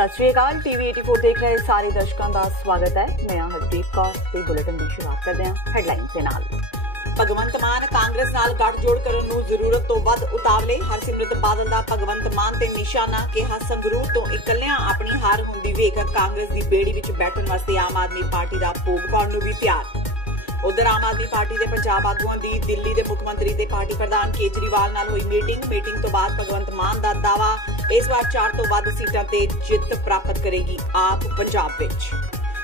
सत श्री अकाल। टीवी 84 देख रहे सारे दर्शकों का स्वागत है। मैं हरप्रीत कौर ते बुलेटिन की शुरुआत करते हैं हेडलाइंस के नाल। भगवंत मान कांग्रेस नाल गठजोड़ करन नूं जरूरत तो वध उतावले। हरसिमरत बादल दा भगवंत मान ते निशाना कहा संगरूर तो इकल्लियां अपनी हार हुंदी वेख कांग्रेस दी बेड़ी विच बैठण वास्ते आम आदमी पार्टी दा भोग पाउण नूं भी तैयार। उधर आम आदमी पार्टी के पंजाब आगुआं दी दिल्ली के मुख्यमंत्री ते पार्टी प्रधान केजरीवाल नाल हुई मीटिंग तो बाद भगवंत मान दा दावा इस बार 4 तो वध सीटां ते जित प्राप्त करेगी आप पंजाब विच।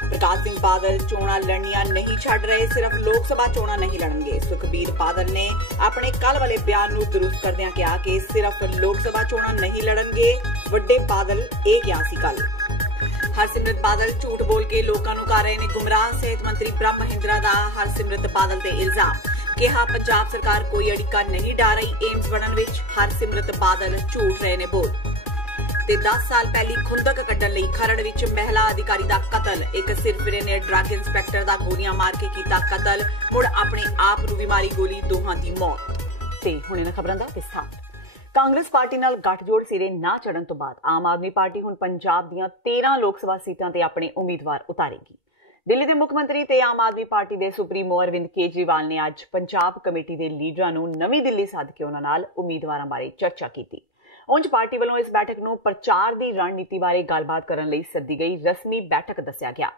प्रकाश सिंह बादल चोणां लड़नियां नहीं छड्ड रहे, सिर्फ लोक सभा चोणां नहीं लड़नगे। सुखबीर बादल ने अपने कल वाले बयान नूं दुरुस्त करदिआं कहा कि सिर्फ लोक सभा चोणां नहीं लड़नगे। वड्डे बादल ये कहा सी कल। हरसिमरत बादल झूठ बोल के लोगों को कर रहे ने गुमराह। सेहत मंत्री ब्रह्म महिंद्रा का हरसिमरत बादल ते इल्जाम। कहा पंजाब सरकार कोई अड़िका नहीं डा रही एम्स बनन विच। हरसिमरत बादल झूठ रहे ने बोल। ते 10 साल पहली खुंदक कड्ढण लई खरड़ विच महिला अधिकारी का कतल। एक सिरफिरे ने ड्रग इंस्पैक्टर का गोलियां मार के कीता कतल। मुड़ अपने आप नूं भी मारी गोली, दोहां दी मौत। ते हुण इन्हां खबरां दा विस्तार। कांग्रेस पार्टी नाल गठजोड़ सिरे ना चढ़न तो बाद आम आदमी पार्टी हुण पंजाब दीआं 13 लोक सभा सीटां ते अपने उम्मीदवार उतारेगी। दिल्ली के मुख्यमंत्री ते आम आदमी पार्टी के सुप्रीमो अरविंद केजरीवाल ने अज पंजाब कमेटी के लीडरां नूं नवीं दिल्ली सद के उन्हां नाल उम्मीदवारां बारे चर्चा की। उंज पार्टी वालों इस बैठक नूं प्रचार की रणनीति बारे गलबात करन लई सद्दी गई रस्मी बैठक दस्सिया गया।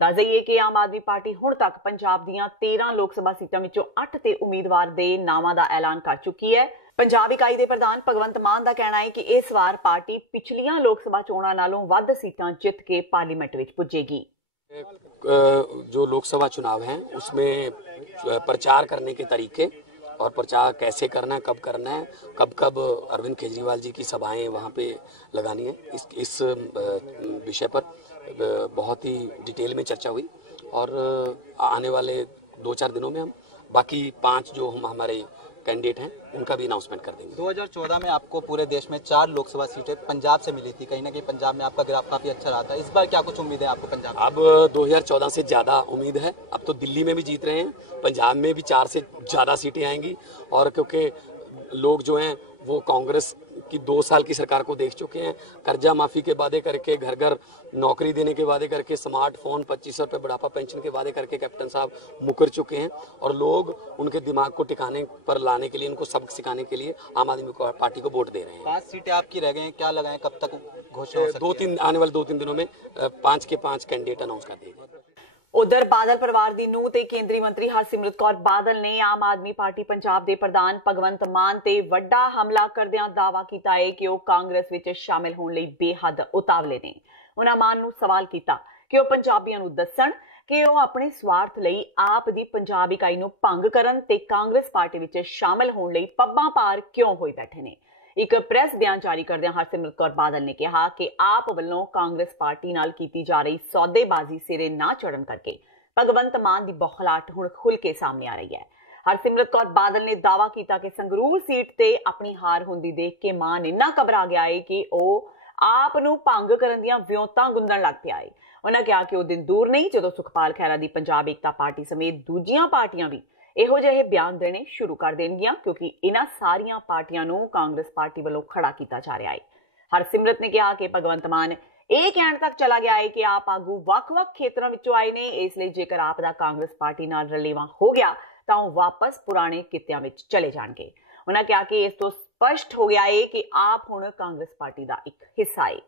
दस दईए कि आम आदमी पार्टी हुण तक पंजाब दीआं 13 लोक सभा सीटां विचों 8 ते उम्मीदवार दे नावां दा ऐलान कर चुकी है। पंजाब इकाई के प्रधान भगवंत मान का कहना है कि इस बार पार्टी पिछलियां लोक सभा चोणां नालों वध सीटां जित के पार्लीमेंट विच पुजेगी। जो लोकसभा चुनाव हैं उसमें प्रचार करने के तरीके और प्रचार कैसे करना है, कब करना है, कब अरविंद केजरीवाल जी की सभाएं वहाँ पे लगानी है, इस विषय पर बहुत ही डिटेल में चर्चा हुई। और आने वाले 2-4 दिनों में हम बाकी 5 जो हमारे कैंडिडेट हैं उनका भी अनाउंसमेंट कर देंगे। 2014 में आपको पूरे देश में 4 लोकसभा सीटें पंजाब से मिली थी। कहीं ना कहीं पंजाब में आपका ग्राफ काफी अच्छा रहा था। इस बार क्या कुछ उम्मीद है आपको पंजाब? अब 2014 से ज़्यादा उम्मीद है। अब तो दिल्ली में भी जीत रहे हैं, पंजाब में भी 4 से ज़्यादा सीटें आएंगी। और क्योंकि लोग जो हैं वो कांग्रेस की 2 साल की सरकार को देख चुके हैं, कर्जा माफी के वादे करके, घर घर नौकरी देने के वादे करके, स्मार्टफोन 2500 रुपये बुढ़ापा पेंशन के वादे करके कैप्टन साहब मुकर चुके हैं। और लोग उनके दिमाग को टिकाने पर लाने के लिए, उनको सबक सिखाने के लिए आम आदमी पार्टी को वोट दे रहे हैं। 5 सीटें आपकी रह गई हैं, क्या लगाएं, कब तक घोषणा हो सकती है? आने वाले 2-3 दिनों में 5 के 5 कैंडिडेट अनाउंस कर देंगे। उधर बादल परिवार की नूंह ते केंद्रीय मंत्री हरसिमरत कौर बादल ने आम आदमी पार्टी पंजाब के प्रधान भगवंत मान ते वड्डा हमला करदिआं दावा कीता है कि वह कांग्रेस विच शामिल होने लई बेहद उतावले ने। उन्हां मान नूं सवाल कीता कि वह पंजाबियां नूं दस्सण कि वह अपने स्वार्थ लई आप दी पंजाब इकाई नूं भंग करन ते कांग्रेस पार्टी विच शामिल होने लई पब्बां पार क्यों होई बैठे ने। एक प्रेस बयान जारी करदे हरसिमरत कौर बादल ने कहा कि आप वालों कांग्रेस पार्टी नाल कीती जा रही सौदेबाजी सिरे ना चढ़न करके भगवंत मान की बौखलाहट हुण खुल के सामने आ रही है। हरसिमरत कौर बादल ने दावा किया कि संगरूर सीट ते अपनी हार हुंदी देख के मान इन्ना घबरा गया है कि वह आप नूं भंग करन दीआं विਉਂਤਾਂ गुंदण लग पिया है। उन्होंने कहा कि वह दिन दूर नहीं जदों सुखपाल खैरा की पंजाब एकता पार्टी समेत दूजियां पार्टियां भी इहो जिहे बयान देने शुरू कर देणगियां, क्योंकि इन्हां सारियां पार्टियां नूं कांग्रेस पार्टी वालों खड़ा किया जा रहा है। हरसिमरत ने कहा कि भगवंत मान यह कहण तक चला गया है कि आप आगू वख-वख खेतरां विचों आए ने, इसलिए जेकर आप दा कांग्रेस पार्टी नाल रलेवा हो गया तां ओह वापस पुराने कित्तियां विच चले जाणगे। उन्होंने कहा कि इस तो स्पष्ट हो गया है कि आप हुण कांग्रेस पार्टी का एक हिस्सा है।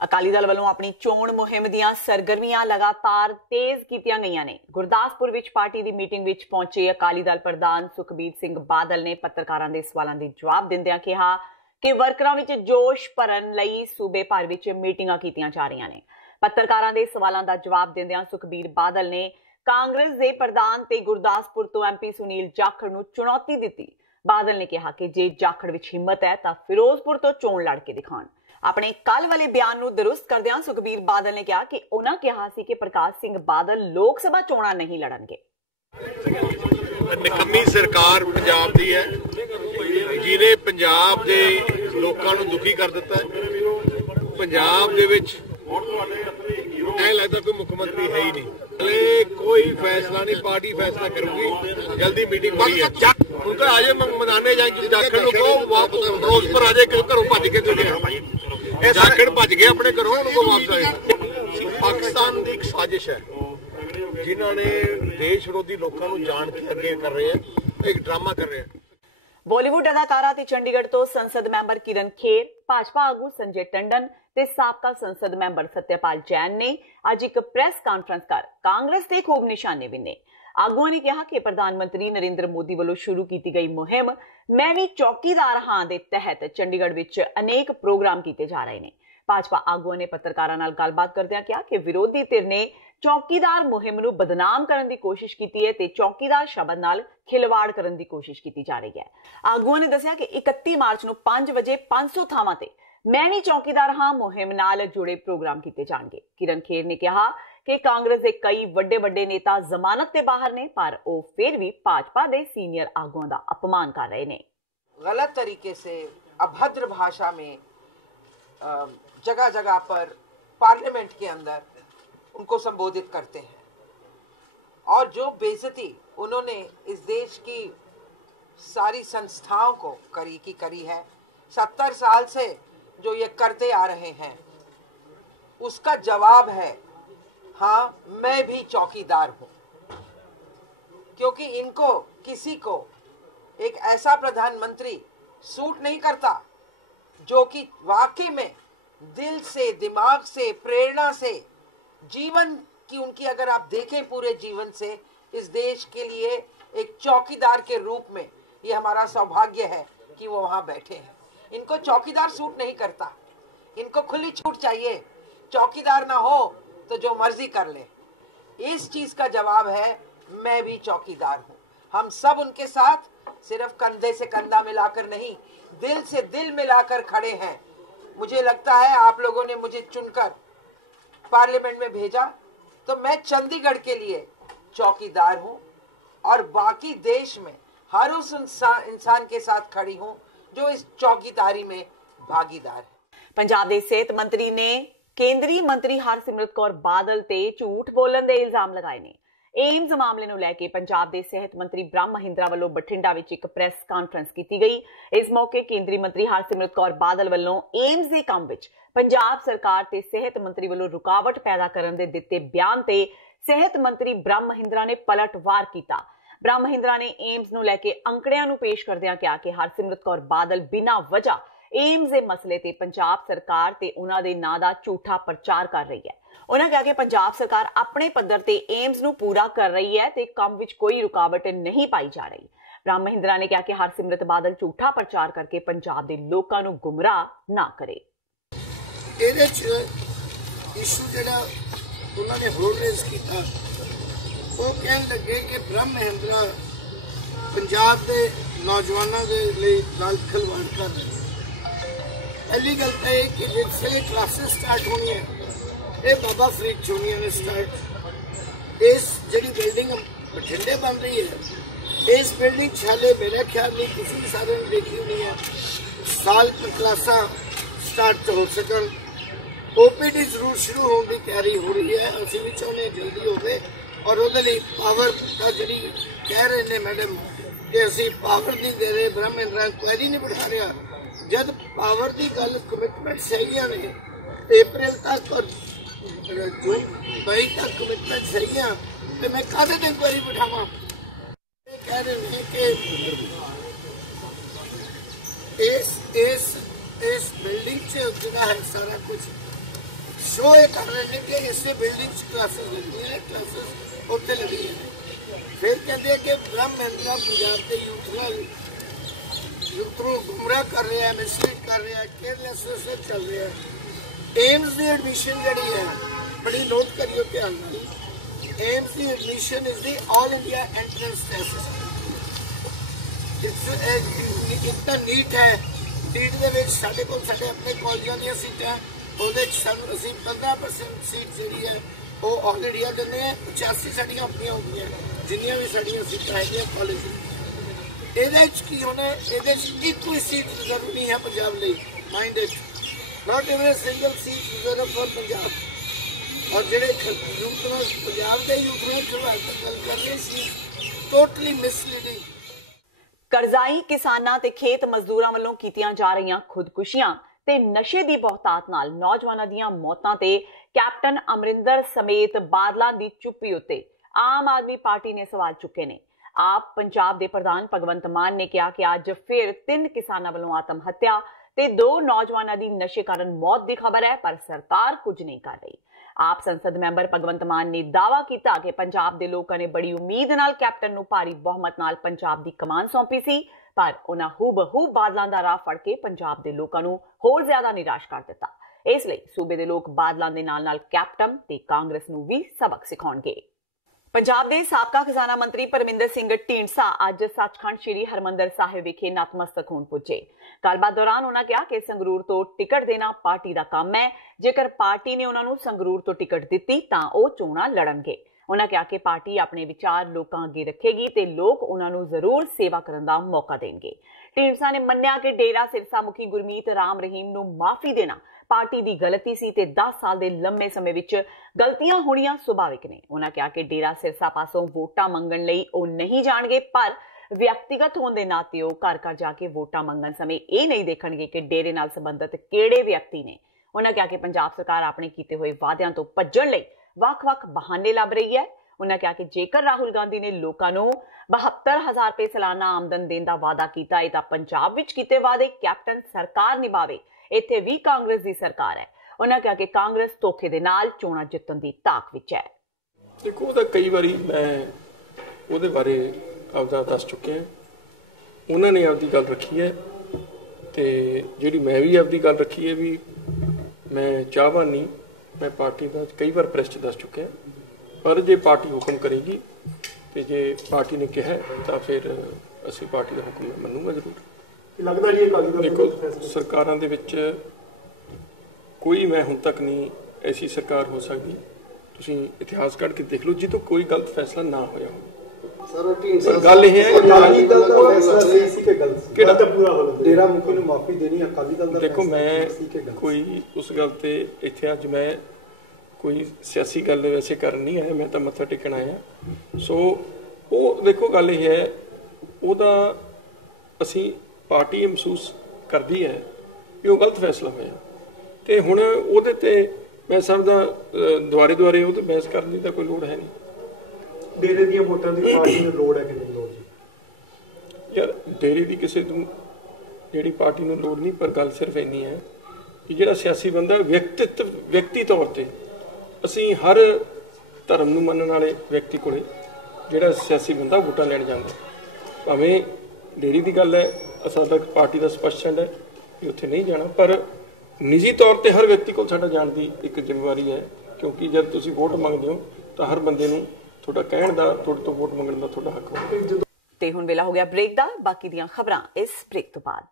अकाली दल वालों अपनी चोण मुहिम दीआं सरगर्मियां लगातार तेज कीतियां गईयां ने। गुरदासपुर विच पार्टी की मीटिंग विच पहुंचे अकाली दल प्रधान सुखबीर सिंह बादल ने पत्रकारां दे सवालां दे जवाब दिंदिआं कहा कि वर्करां विच जोश भरन लई सूबे भर विच मीटिंगां कीतियां जा रहीआं ने। पत्रकारां दे सवालां दा जवाब दिंदिआं सुखबीर बादल ने कांग्रेस दे प्रधान ते गुरदासपुर तो MP सुनील जाखड़ नूं चुनौती दित्ती। बादल ने कहा कि जे जाखड़ विच हिम्मत है तां फिरोजपुर तो चोण लड़ के दिखाउण। अपने कल वाले बयान नूं दुरुस्त करदिआं सुखबीर बादल ने कहा कि उन्हां कहा सी कि प्रकाश सिंह बादल लोक सभा चोणां नहीं लड़नगे। निकम्मी सरकार पंजाब दी है जिन्हें पंजाब दे लोकां नूं दुखी कर दिता है। पंजाब दे विच ऐ लगदा कोई मुख्यमंत्री है ही नहीं। कोई फैसला नहीं, पार्टी फैसला करूगी। जल्दी मीटिंग होई है, उनका आजे मनाने जाए जाखड़ नूं कहो वापस फिरोजपुर आ जाए, घरों भज के जाखड़ भज गया गए अपने घरों, उनको वापस आए। पाकिस्तान की एक साजिश है, जिन्होंने देश विरोधी लोगों को जान के अगे कर रहे हैं, एक ड्रामा कर रहे हैं। ਬਾਲੀਵੁੱਡ ਅਦਾਕਾਰਾ ਤੇ ਚੰਡੀਗੜ੍ਹ ਤੋਂ ਸੰਸਦ ਮੈਂਬਰ ਕਿਰਨ ਖੇਰ, ਭਾਜਪਾ ਆਗੂ ਸੰਜੇ ਟੰਡਨ ਤੇ ਸਾਬਕਾ ਸੰਸਦ ਮੈਂਬਰ ਸਤਿਆਪਾਲ ਜੈਨ ਨੇ ਅੱਜ ਇੱਕ ਪ੍ਰੈਸ ਕਾਨਫਰੰਸ ਕਰ ਕਾਂਗਰਸ ਤੇ ਖੂਬ ਨਿਸ਼ਾਨੇ ਬਿੰਨੇ। ਆਗੂਆਂ ਨੇ ਕਿਹਾ ਕਿ ਪ੍ਰਧਾਨ ਮੰਤਰੀ ਨਰਿੰਦਰ ਮੋਦੀ ਵੱਲੋਂ ਸ਼ੁਰੂ ਕੀਤੀ ਗਈ ਮੁਹਿੰਮ ਮੈਂ ਵੀ ਚੌਕੀਦਾਰ ਹਾਂ ਦੇ ਤਹਿਤ ਚੰਡੀਗੜ੍ਹ ਵਿੱਚ ਅਨੇਕ ਪ੍ਰੋਗਰਾਮ ਕੀਤੇ ਜਾ ਰਹੇ ਨੇ। ਭਾਜਪਾ ਆਗੂਆਂ ਨੇ ਪੱਤਰਕਾਰਾਂ ਨਾਲ ਗੱਲਬਾਤ ਕਰਦਿਆਂ ਕਿਹਾ ਕਿ ਵਿਰੋਧੀ ਧਿਰ ਨੇ ਚੌਕੀਦਾਰ ਮੁਹਿੰਮ ਨੂੰ ਬਦਨਾਮ ਕਰਨ ਦੀ ਕੋਸ਼ਿਸ਼ ਕੀਤੀ ਹੈ ਤੇ ਚੌਕੀਦਾਰ ਸ਼ਬਦ ਨਾਲ ਖਿਲਵਾੜ ਕਰਨ ਦੀ ਕੋਸ਼ਿਸ਼ ਕੀਤੀ ਜਾ ਰਹੀ ਹੈ। ਆਗੂਆਂ ਨੇ ਦੱਸਿਆ ਕਿ 31 ਮਾਰਚ ਨੂੰ 5 ਵਜੇ 500 ਥਾਵਾਂ ਤੇ ਮੈਂ ਵੀ ਚੌਕੀਦਾਰ ਹਾਂ ਮੁਹਿੰਮ ਨਾਲ ਜੁੜੇ ਪ੍ਰੋਗਰਾਮ ਕੀਤੇ ਜਾਣਗੇ। ਕਿਰਨ ਖੇਰ ਨੇ ਕਿਹਾ ਕਿ ਕਾਂਗਰਸ ਦੇ ਕਈ ਵੱਡੇ ਨੇਤਾ ਜ਼ਮਾਨਤ ਤੇ ਬਾਹਰ ਨੇ, ਪਰ ਉਹ ਫਿਰ ਵੀ ਭਾਜਪਾ ਦੇ ਸੀਨੀਅਰ ਆਗੂਆਂ ਦਾ ਅਪਮਾਨ ਕਰ ਰਹੇ ਨੇ। गलत तरीके से अभद्र भाषा में जगह जगह पर पार्लियामेंट के अंदर उनको संबोधित करते हैं और जो बेइज्जती उन्होंने इस देश की सारी संस्थाओं को करी है, 70 साल से जो ये करते आ रहे हैं, उसका जवाब है हाँ मैं भी चौकीदार हूँ। क्योंकि इनको किसी को एक ऐसा प्रधानमंत्री सूट नहीं करता जो कि वाकई में दिल से, दिमाग से, प्रेरणा से, जीवन की उनकी अगर आप देखें पूरे जीवन से, इस देश के लिए एक चौकीदार के रूप में ये हमारा सौभाग्य है कि वो वहाँ बैठे हैं। इनको चौकीदार सूट नहीं करता, इनको खुली छूट चाहिए। चौकीदार ना हो तो जो मर्जी कर ले। इस चीज़ का जवाब है मैं भी चौकीदार हूँ। हम सब उनके साथ सिर्फ कंधे से कंधा मिलाकर नहीं, दिल से दिल मिलाकर खड़े हैं। मुझे लगता है आप लोगों ने मुझे चुनकर पार्लियामेंट में भेजा तो मैं चंडीगढ़ के लिए चौकीदार हूँ और बाकी देश में हर उस इंसान के साथ खड़ी हूँ जो इस चौकीदारी में भागीदार है। पंजाब के सेहत मंत्री ने केंद्रीय मंत्री हरसिमरत कौर बादल ते झूठ बोलण दे इल्जाम लगाए ने। एम्स मामले ਨੂੰ ਲੈ ਕੇ ਪੰਜਾਬ ਦੇ ਸਿਹਤ ਮੰਤਰੀ ਬ੍ਰਹਮ ਮਹਿੰਦਰਾ ਵੱਲੋਂ ਬਠਿੰਡਾ ਵਿੱਚ ਇੱਕ ਪ੍ਰੈਸ ਕਾਨਫਰੰਸ ਕੀਤੀ ਗਈ। ਇਸ ਮੌਕੇ ਕੇਂਦਰੀ ਮੰਤਰੀ ਹਰਸਿਮਰਤ ਕੌਰ ਬਾਦਲ ਵੱਲੋਂ ਏਮਸ ਦੇ ਕੰਮ ਵਿੱਚ ਪੰਜਾਬ ਸਰਕਾਰ ਤੇ ਸਿਹਤ ਮੰਤਰੀ ਵੱਲੋਂ ਰੁਕਾਵਟ ਪੈਦਾ ਕਰਨ ਦੇ ਦਿੱਤੇ ਬਿਆਨ ਤੇ ਸਿਹਤ ਮੰਤਰੀ ਬ੍ਰਹਮ ਮਹਿੰਦਰਾ ਨੇ ਪਲਟਵਾਰ ਕੀਤਾ। ਬ੍ਰਹਮ ਮਹਿੰਦਰਾ ਨੇ ਏਮਸ ਨੂੰ ਲੈ ਕੇ ਅੰਕੜਿਆਂ ਨੂੰ ਪੇਸ਼ ਕਰਦਿਆਂ ਕਿਹਾ ਕਿ ਹਰਸਿਮਰਤ ਕੌਰ ਬਾਦਲ ਬਿਨਾਂ ਵਜ੍ਹਾ ਏਮਸ ਦੇ ਮਸਲੇ ਤੇ ਪੰਜਾਬ ਸਰਕਾਰ ਤੇ ਉਹਨਾਂ ਦੇ ਨਾਂ ਦਾ ਝੂਠਾ ਪ੍ਰਚਾਰ ਕਰ ਰਹੀ ਹੈ। ਉਹਨਾਂ ਕਿਹਾ ਕਿ ਪੰਜਾਬ ਸਰਕਾਰ ਆਪਣੇ ਪੱਧਰ ਤੇ ਏਮਸ ਨੂੰ ਪੂਰਾ ਕਰ ਰਹੀ ਹੈ ਤੇ ਕੰਮ ਵਿੱਚ ਕੋਈ ਰੁਕਾਵਟ ਨਹੀਂ ਪਾਈ ਜਾ ਰਹੀ। ਬ੍ਰਹਮ ਮਹਿੰਦਰਾ ਨੇ ਕਿਹਾ ਕਿ ਹਰਸਿਮਰਤ ਬਾਦਲ ਝੂਠਾ ਪ੍ਰਚਾਰ ਕਰਕੇ ਪੰਜਾਬ ਦੇ ਲੋਕਾਂ ਨੂੰ ਗੁੰਮਰਾਹ ਨਾ ਕਰੇ। ਇਹਦੇ ਚ ਇਸ਼ੂ ਜਿਹੜਾ ਉਹਨਾਂ ਨੇ ਹੋਰ ਰੇਜ਼ ਕੀਤਾ, ਉਹ ਕਹਿਣ ਲੱਗੇ ਕਿ ਬ੍ਰਹਮ ਮਹਿੰਦਰਾ ਪੰਜਾਬ ਦੇ ਨੌਜਵਾਨਾਂ ਦੇ ਲਈ ਨਾਲ ਖਿਲਵਾੜ ਕਰ ਰਹੇ। ਪਹਿਲੀ ਗੱਲ ਤਾਂ ਇਹ ਕਿ ਜਿਸ ਕਲਾਸਿਸ ਸਟਾਰਟ ਹੋਣੀਆਂ ਇਹ ਬਾਬਾ ਫਰੀਦ ਚੋਨੀਆਂ ਨੇ ਸਟਾਰਟ। ਇਸ ਜਿਹੜੀ ਬਿਲਡਿੰਗ ਬਠਿੰਡੇ ਬਣ ਰਹੀ ਹੈ, ਇਸ ਬਿਲਡਿੰਗ ਛਾਲੇ ਮੇਰੇ ਖਿਆਲ ਨਹੀਂ ਕਿਸੇ ਵੀ ਸਾਰੇ ਨੇ ਦੇਖੀ ਹੋਣੀ ਹੈ। ਸਾਲ ਕਲਾਸਾਂ ਸਟਾਰਟ ਹੋ ਸਕਣ, OPD ਜ਼ਰੂਰ ਸ਼ੁਰੂ ਹੋਣ ਦੀ ਤਿਆਰੀ ਹੋ ਰਹੀ ਹੈ। ਅਸੀਂ ਵੀ ਚਾਹੁੰਦੇ ਜਲਦੀ ਹੋਵੇ ਔਰ ਉਹਦੇ ਲਈ ਪਾਵਰ ਦਾ ਜਿਹੜੀ ਕਹਿ ਰਹੇ ਨੇ ਮੈਡਮ ਕਿ ਅਸੀਂ ਪਾਵਰ ਨਹੀਂ ਦੇ ਰਹੇ, ਬ੍ਰਹਮ ਮਹਿੰਦਰਾ ਕੁਐਰੀ ਨਹੀਂ ਬਿਠਾ ਰਿਹਾ। जब पावर की गल कमिटमेंट सही ने अप्रैल तक और जून मई तक कमिटमेंट सही है तो मैं कादे दिन इंक्वायरी बिठावा। कह रहे हैं कि इस बिल्डिंग से जगह है सारा कुछ शो कर रहे हैं कि इस बिल्डिंग क्लासेस लगती हैं, क्लासेस उत्ते लगी है। फिर कहते हैं कि ब्रह्म महेंद्रा पंजाब के यूथ नाल गुमराह कर रहे हैं, मिसलीड कर रहे हैं, केयरलेस से चल रहे हैं। एम्स की एडमिशन जी है बड़ी नोट करियो ध्यान नाल, एम्स की admission is the all India entrance test. इतना नीट है, नीट के साढ़े को साढ़े अपने कॉलेजों दी सीटां ਉਹਦੇ ਸਾਨੂੰ ਅਸੀਂ 15% सीट जी है वो ऑल इंडिया देने हैं। 85 साड़ियाँ अपनियां होंगी जिन्नियां भी साड़ियाँ सीटां है कॉलेज। ਇਹਦੇ ਚ ਕੀ ਹੋਣਾ, ਇਹਦੇ ਚ ਇੱਕੋ ਹੀ ਸੀਟ ਰਿਜ਼ਰਵ ਨਹੀਂ ਹੈ ਪੰਜਾਬ ਲਈ। Mind it, not even single seat reserve for Punjab. ਔਰ ਜਿਹੜੇ ਯੂਥ ਨਾਲ ਪੰਜਾਬ ਦੇ ਯੂਥ ਨਾਲ ਗੱਲ ਕਰ ਰਹੇ ਸੀ, ਟੋਟਲੀ ਮਿਸਲੀਡਿੰਗ। ਕਰਜ਼ਾਈ ਕਿਸਾਨਾਂ ਤੇ ਖੇਤ ਮਜ਼ਦੂਰਾਂ ਵੱਲੋਂ ਕੀਤੀਆਂ ਜਾ ਰਹੀਆਂ ਖੁਦਕੁਸ਼ੀਆਂ ਤੇ ਨਸ਼ੇ ਦੀ ਬਹੁਤਾਤ ਨਾਲ ਨੌਜਵਾਨਾਂ ਦੀਆਂ ਮੌਤਾਂ ਤੇ ਕੈਪਟਨ ਅਮਰਿੰਦਰ ਸਮੇਤ ਬਾਦਲਾਂ ਦੀ ਚੁੱਪੀ ਉੱਤੇ ਆਮ ਆਦਮੀ ਪਾਰਟੀ ਨੇ ਸਵਾਲ ਚੁੱਕੇ ਨੇ। ਆਪ ਪੰਜਾਬ ਦੇ ਪ੍ਰਧਾਨ ਭਗਵੰਤ ਮਾਨ ਨੇ ਕਿਹਾ ਕਿ ਅੱਜ ਫਿਰ 3 ਕਿਸਾਨਾਂ ਵੱਲੋਂ ਆਤਮ ਹੱਤਿਆ ਤੇ 2 ਨੌਜਵਾਨਾਂ ਦੀ ਨਸ਼ੇ ਕਾਰਨ ਮੌਤ ਦੀ ਖਬਰ ਹੈ, ਪਰ ਸਰਕਾਰ ਕੁਝ ਨਹੀਂ ਕਰ ਰਹੀ। ਆਪ ਸੰਸਦ ਮੈਂਬਰ ਭਗਵੰਤ ਮਾਨ ਨੇ ਦਾਅਵਾ ਕੀਤਾ ਕਿ ਪੰਜਾਬ ਦੇ ਲੋਕਾਂ ਨੇ ਬੜੀ ਉਮੀਦ ਨਾਲ ਕੈਪਟਨ ਨੂੰ ਭਾਰੀ ਬਹੁਮਤ ਨਾਲ ਪੰਜਾਬ ਦੀ ਕਮਾਨ ਸੌਂਪੀ ਸੀ, ਪਰ ਉਹਨਾਂ ਹੂਬਹੂ ਬਾਦਲਾਂ ਦਾ ਰਾਹ ਫੜ ਕੇ ਪੰਜਾਬ ਦੇ ਲੋਕਾਂ ਨੂੰ ਹੋਰ ਜ਼ਿਆਦਾ ਨਿਰਾਸ਼ ਕਰ ਦਿੱਤਾ। ਇਸ ਲਈ ਸੂਬੇ ਦੇ ਲੋਕ ਬਾਦਲਾਂ ਦੇ ਨਾਲ-ਨਾਲ ਕੈਪਟਨ ਤੇ ਕਾਂਗਰਸ ਨੂੰ ਵੀ ਸਬਕ ਸਿਖਾਉਣਗੇ। ਪੰਜਾਬ ਦੇ ਸਾਬਕਾ ਖਜ਼ਾਨਾ ਮੰਤਰੀ ਪਰਮਿੰਦਰ ਸਿੰਘ ਢੀਂਡਸਾ ਅੱਜ ਸੱਚਖੰਡ ਸ੍ਰੀ ਹਰਮੰਦਰ ਸਾਹਿਬ ਵਿਖੇ ਨਤਮਸਤਕ ਹੋਣ ਪੁੱਜੇ। ਗੱਲਬਾਤ ਦੌਰਾਨ ਉਹਨਾਂ ਕਿਹਾ ਕਿ ਸੰਗਰੂਰ ਤੋਂ ਟਿਕਟ ਦੇਣਾ ਪਾਰਟੀ ਦਾ ਕੰਮ ਹੈ। ਜੇਕਰ ਪਾਰਟੀ ਨੇ ਉਹਨਾਂ ਨੂੰ ਸੰਗਰੂਰ ਤੋਂ ਟਿਕਟ ਦਿੱਤੀ ਤਾਂ ਉਹ ਚੋਣਾਂ ਲੜਨਗੇ। ਉਹਨਾਂ ਕਿਹਾ ਕਿ ਪਾਰਟੀ ਆਪਣੇ ਵਿਚਾਰ ਲੋਕਾਂ ਅੱਗੇ ਰੱਖੇਗੀ ਤੇ ਲੋਕ ਉਹਨਾਂ ਨੂੰ ਜ਼ਰੂਰ ਸੇਵਾ ਕਰਨ ਦਾ ਮੌਕਾ ਦੇਣਗੇ। ਢੀਂਡਸਾ ਨੇ ਮੰਨਿਆ ਕਿ ਡੇਰਾ ਸਿਰਸਾ ਮੁਖੀ ਗੁਰਮੀਤ ਰਾਮ ਰਹੀਮ ਨੂੰ ਮਾਫੀ ਦੇਣਾ ਪਾਰਟੀ ਦੀ ਗਲਤੀ ਸੀ ਤੇ 10 ਸਾਲ ਦੇ ਲੰਮੇ ਸਮੇਂ ਵਿੱਚ ਗਲਤੀਆਂ ਹੋਣੀਆਂ ਸੁਭਾਵਿਕ ਨੇ। ਉਹਨਾਂ ਕਿਹਾ ਕਿ ਡੇਰਾ ਸਿਰਸਾ ਪਾਸੋਂ ਵੋਟਾਂ ਮੰਗਣ ਲਈ ਉਹ ਨਹੀਂ ਜਾਣਗੇ, ਪਰ ਵਿਅਕਤੀਗਤ ਹੋਣ ਦੇ ਨਾਤੇ ਉਹ ਘਰ ਘਰ ਜਾ ਕੇ ਵੋਟਾਂ ਮੰਗਣ ਸਮੇਂ ਇਹ ਨਹੀਂ ਦੇਖਣਗੇ ਕਿ ਡੇਰੇ ਨਾਲ ਸੰਬੰਧਿਤ ਕਿਹੜੇ ਵਿਅਕਤੀ ਨੇ। ਉਹਨਾਂ ਕਿਹਾ ਕਿ ਪੰਜਾਬ ਸਰਕਾਰ ਆਪਣੇ ਕੀਤੇ ਹੋਏ ਵਾਅਦਿਆਂ ਤੋਂ ਭੱਜਣ ਲਈ ਵੱਖ-ਵੱਖ ਬਹਾਨੇ ਲੱਭ ਰਹੀ ਹੈ। ਉਹਨਾਂ ਕਿਹਾ ਕਿ ਜੇਕਰ ਰਾਹੁਲ ਗਾਂਧੀ ਨੇ ਲੋਕਾਂ ਨੂੰ 72,000 ਰੁਪਏ ਸਾਲਾਨਾ ਆਮਦਨ ਦੇਣ ਦਾ ਵਾਅਦਾ ਕੀਤਾ ਹੈ ਤਾਂ ਪੰਜਾਬ ਵਿੱਚ ਕੀਤੇ ਵਾਅਦੇ ਕੈਪਟਨ ਸਰਕਾਰ ਨਿਭਾਵੇ। ਇੱਥੇ ਵੀ ਕਾਂਗਰਸ ਦੀ ਸਰਕਾਰ ਹੈ। ਉਹਨਾਂ ਕਿਹਾ ਕਿ ਕਾਂਗਰਸ ਧੋਖੇ ਦੇ ਨਾਲ ਚੋਣਾਂ ਜਿੱਤਣ ਦੀ ਤਾਕ ਵਿੱਚ ਹੈ। ਦੇਖੋ, ਉਹਦਾ ਕਈ ਵਾਰੀ ਮੈਂ ਉਹਦੇ ਬਾਰੇ ਆਪਦਾ ਦੱਸ ਚੁੱਕਿਆ। ਉਹਨਾਂ ਨੇ ਆਪਦੀ ਗੱਲ ਰੱਖੀ ਹੈ ਤੇ ਜਿਹੜੀ ਮੈਂ ਵੀ ਆਪਦੀ ਗੱਲ ਰੱਖੀ ਹੈ ਵੀ ਮੈਂ ਚਾਹਵਾਨ ਨਹੀਂ। ਮੈਂ ਪਾਰਟੀ ਦਾ ਕਈ ਵਾਰ ਪ੍ਰੈਸ 'ਚ ਦੱਸ ਚੁੱਕਿਆ, ਪਰ ਜੇ ਪਾਰਟੀ ਹੁਕਮ ਕਰੇਗੀ ਤੇ ਜੇ ਪਾਰਟੀ ਨੇ ਕਿਹਾ ਤਾਂ ਫਿਰ ਅਸੀਂ ਪਾਰਟੀ ਦਾ ਹੁਕਮ ਮੰਨੂਗਾ ਜ਼ਰੂਰ। ਲੱਗਦਾ ਜੀ ਅਕਾਲੀ ਦਲ ਦੇਖੋ, ਸਰਕਾਰਾਂ ਦੇ ਵਿੱਚ ਕੋਈ ਮੈਂ ਹੁਣ ਤੱਕ ਨਹੀਂ ਐਸੀ ਸਰਕਾਰ ਹੋ ਸਕਦੀ, ਤੁਸੀਂ ਇਤਿਹਾਸ ਕੱਢ ਕੇ ਦੇਖ ਲਓ, ਜਿੱਦੋਂ ਕੋਈ ਗਲਤ ਫੈਸਲਾ ਨਾ ਹੋਇਆ ਹੋਵੇ। ਸਰ ਗੱਲ ਇਹ ਹੈ ਅਕਾਲੀ ਦਲ ਦਾ ਫੈਸਲਾ ਸਹੀ ਸੀ ਕਿ ਗਲਤ ਸੀ? ਕਿਹੜਾ ਪੂਰਾ ਹੋ ਡੇਰਾ ਮੁਖੀ ਨੂੰ ਮਾਫੀ ਦੇਣੀ ਅਕਾਲੀ ਦਲ ਦਾ ਦੇਖੋ, ਮੈਂ ਕੋਈ ਉਸ ਗੱਲ ਤੇ ਇੱਥੇ ਅੱਜ ਮੈਂ ਕੋਈ ਸਿਆਸੀ ਗੱਲ ਵੈਸੇ ਕਰਨ ਨਹੀਂ ਆਇਆ, ਮੈਂ ਤਾਂ ਮੱਥਾ ਟੇਕਣ ਆਇਆ। ਸੋ ਉਹ ਦੇਖੋ, ਗੱਲ ਇਹ ਹੈ ਉਹਦਾ ਅਸੀਂ ਪਾਰਟੀ ਮਹਿਸੂਸ ਕਰਦੀ ਹੈ ਕਿ ਉਹ ਗਲਤ ਫੈਸਲਾ ਹੋਇਆ ਤੇ ਹੁਣ ਉਹਦੇ ਤੇ ਮੈਂ ਸਭ ਦਾ ਦੁਆਰੇ ਉਹ ਤੇ ਬਹਿਸ ਕਰਨ ਦੀ ਤਾਂ ਕੋਈ ਲੋੜ ਹੈ ਨਹੀਂ। ਡੇਰੇ ਦੀਆਂ ਵੋਟਾਂ ਦੀ ਪਾਰਟੀ ਨੂੰ ਲੋੜ ਹੈ ਕਿ ਨਹੀਂ ਲੋੜ ਜੀ? ਯਾਰ, ਡੇਰੇ ਦੀ ਕਿਸੇ ਨੂੰ ਜਿਹੜੀ ਪਾਰਟੀ ਨੂੰ ਲੋੜ ਨਹੀਂ, ਪਰ ਗੱਲ ਸਿਰਫ ਇੰਨੀ ਹੈ ਕਿ ਜਿਹੜਾ ਸਿਆਸੀ ਬੰਦਾ ਵਿਅਕਤੀ ਤੌਰ ਤੇ ਅਸੀਂ ਹਰ ਧਰਮ ਨੂੰ ਮੰਨਣ ਵਾਲੇ ਵਿਅਕਤੀ ਕੋਲੇ ਜਿਹੜਾ ਸਿਆਸੀ ਬੰਦਾ ਵੋਟਾਂ ਲੈਣ ਜਾਂਦਾ, ਭਾਵੇਂ ਡੇਰੀ ਦੀ ਗੱਲ ਹੈ, ਸਾਡਾ ਪਾਰਟੀ ਦਾ ਸਪਸ਼ਟ ਹੈ ਕਿ ਉੱਥੇ ਨਹੀਂ ਜਾਣਾ, ਪਰ ਨਿੱਜੀ ਤੌਰ ਤੇ ਹਰ ਵਿਅਕਤੀ ਕੋਲ ਸਾਡਾ ਜਾਣ ਦੀ ਇੱਕ ਜ਼ਿੰਮੇਵਾਰੀ ਹੈ, ਕਿਉਂਕਿ ਜਦ ਤੁਸੀਂ ਵੋਟ ਮੰਗਦੇ ਹੋ ਤਾਂ ਹਰ ਬੰਦੇ ਨੂੰ ਤੁਹਾਡਾ ਕਹਿਣ ਦਾ, ਤੁਹਾਡੇ ਤੋਂ ਵੋਟ ਮੰਗਣ ਦਾ ਤੁਹਾਡਾ ਹੱਕ ਹੋਵੇ। ਤੇ ਹੁਣ ਵੇਲਾ ਹੋ ਗਿਆ ਬ੍ਰੇਕ ਦਾ। ਬਾਕੀ ਦੀਆਂ ਖਬਰਾਂ ਇਸ ਬ੍ਰੇਕ ਤੋਂ ਬਾਅਦ।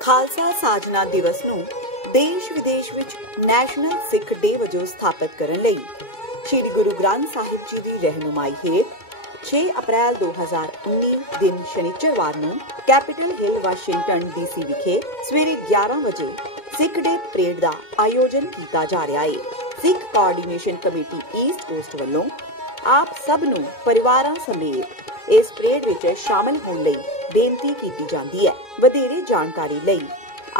ਖਾਲਸਾ ਸਾਜਨਾ ਦਿਵਸ ਨੂੰ ਦੇਸ਼ ਵਿਦੇਸ਼ ਵਿੱਚ ਨੈਸ਼ਨਲ ਸਿੱਖ ਡੇ ਵਜੋਂ ਸਥਾਪਿਤ ਕਰਨ ਲਈ ਸ਼੍ਰੀ ਗੁਰੂ ਗ੍ਰੰਥ ਸਾਹਿਬ ਜੀ ਦੀ ਰਹਿਨੁਮਾਈ ਹੇਠ 6 ਅਪ੍ਰੈਲ 2019 ਦਿਨ ਸ਼ਨੀਚਰਵਾਰ ਨੂੰ ਕੈਪੀਟਲ ਹਿੱਲ ਵਾਸ਼ਿੰਗਟਨ DC ਵਿਖੇ ਸਵੇਰੇ 11 ਵਜੇ ਸਿੱਖ ਡੇ ਪਰੇਡ ਦਾ ਆਯੋਜਨ ਕੀਤਾ ਜਾ ਰਿਹਾ ਹੈ। ਸਿੱਖ ਕੋਆਰਡੀਨੇਸ਼ਨ ਕਮੇਟੀ ਈਸਟ ਕੋਸਟ ਵੱਲੋਂ ਆਪ ਸਭ ਨੂੰ ਪਰਿਵਾਰਾਂ ਸਮੇਤ ਇਸ ਪਰੇਡ ਵਿੱਚ ਸ਼ਾਮਲ ਹੋਣ ਲਈ ਬੇਨਤੀ ਕੀਤੀ ਜਾਂਦੀ ਹੈ। ਵਧੇਰੇ ਜਾਣਕਾਰੀ ਲਈ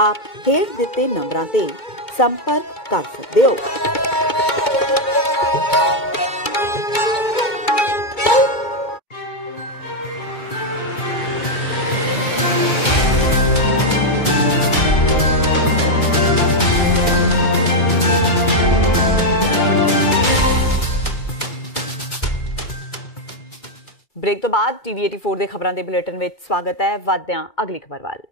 ਆਪ ਹੇਠ ਦਿੱਤੇ ਨੰਬਰਾਂ ਤੇ ਸੰਪਰਕ ਕਰ ਸਕਦੇ ਹੋ। ਬ੍ਰੇਕ ਤੋਂ ਬਾਅਦ TV 84 ਦੇ ਖਬਰਾਂ ਦੇ ਬੁਲੇਟਿਨ ਵਿੱਚ ਸਵਾਗਤ ਹੈ। ਵਧਦਿਆਂ ਅਗਲੀ ਖਬਰ ਵੱਲ।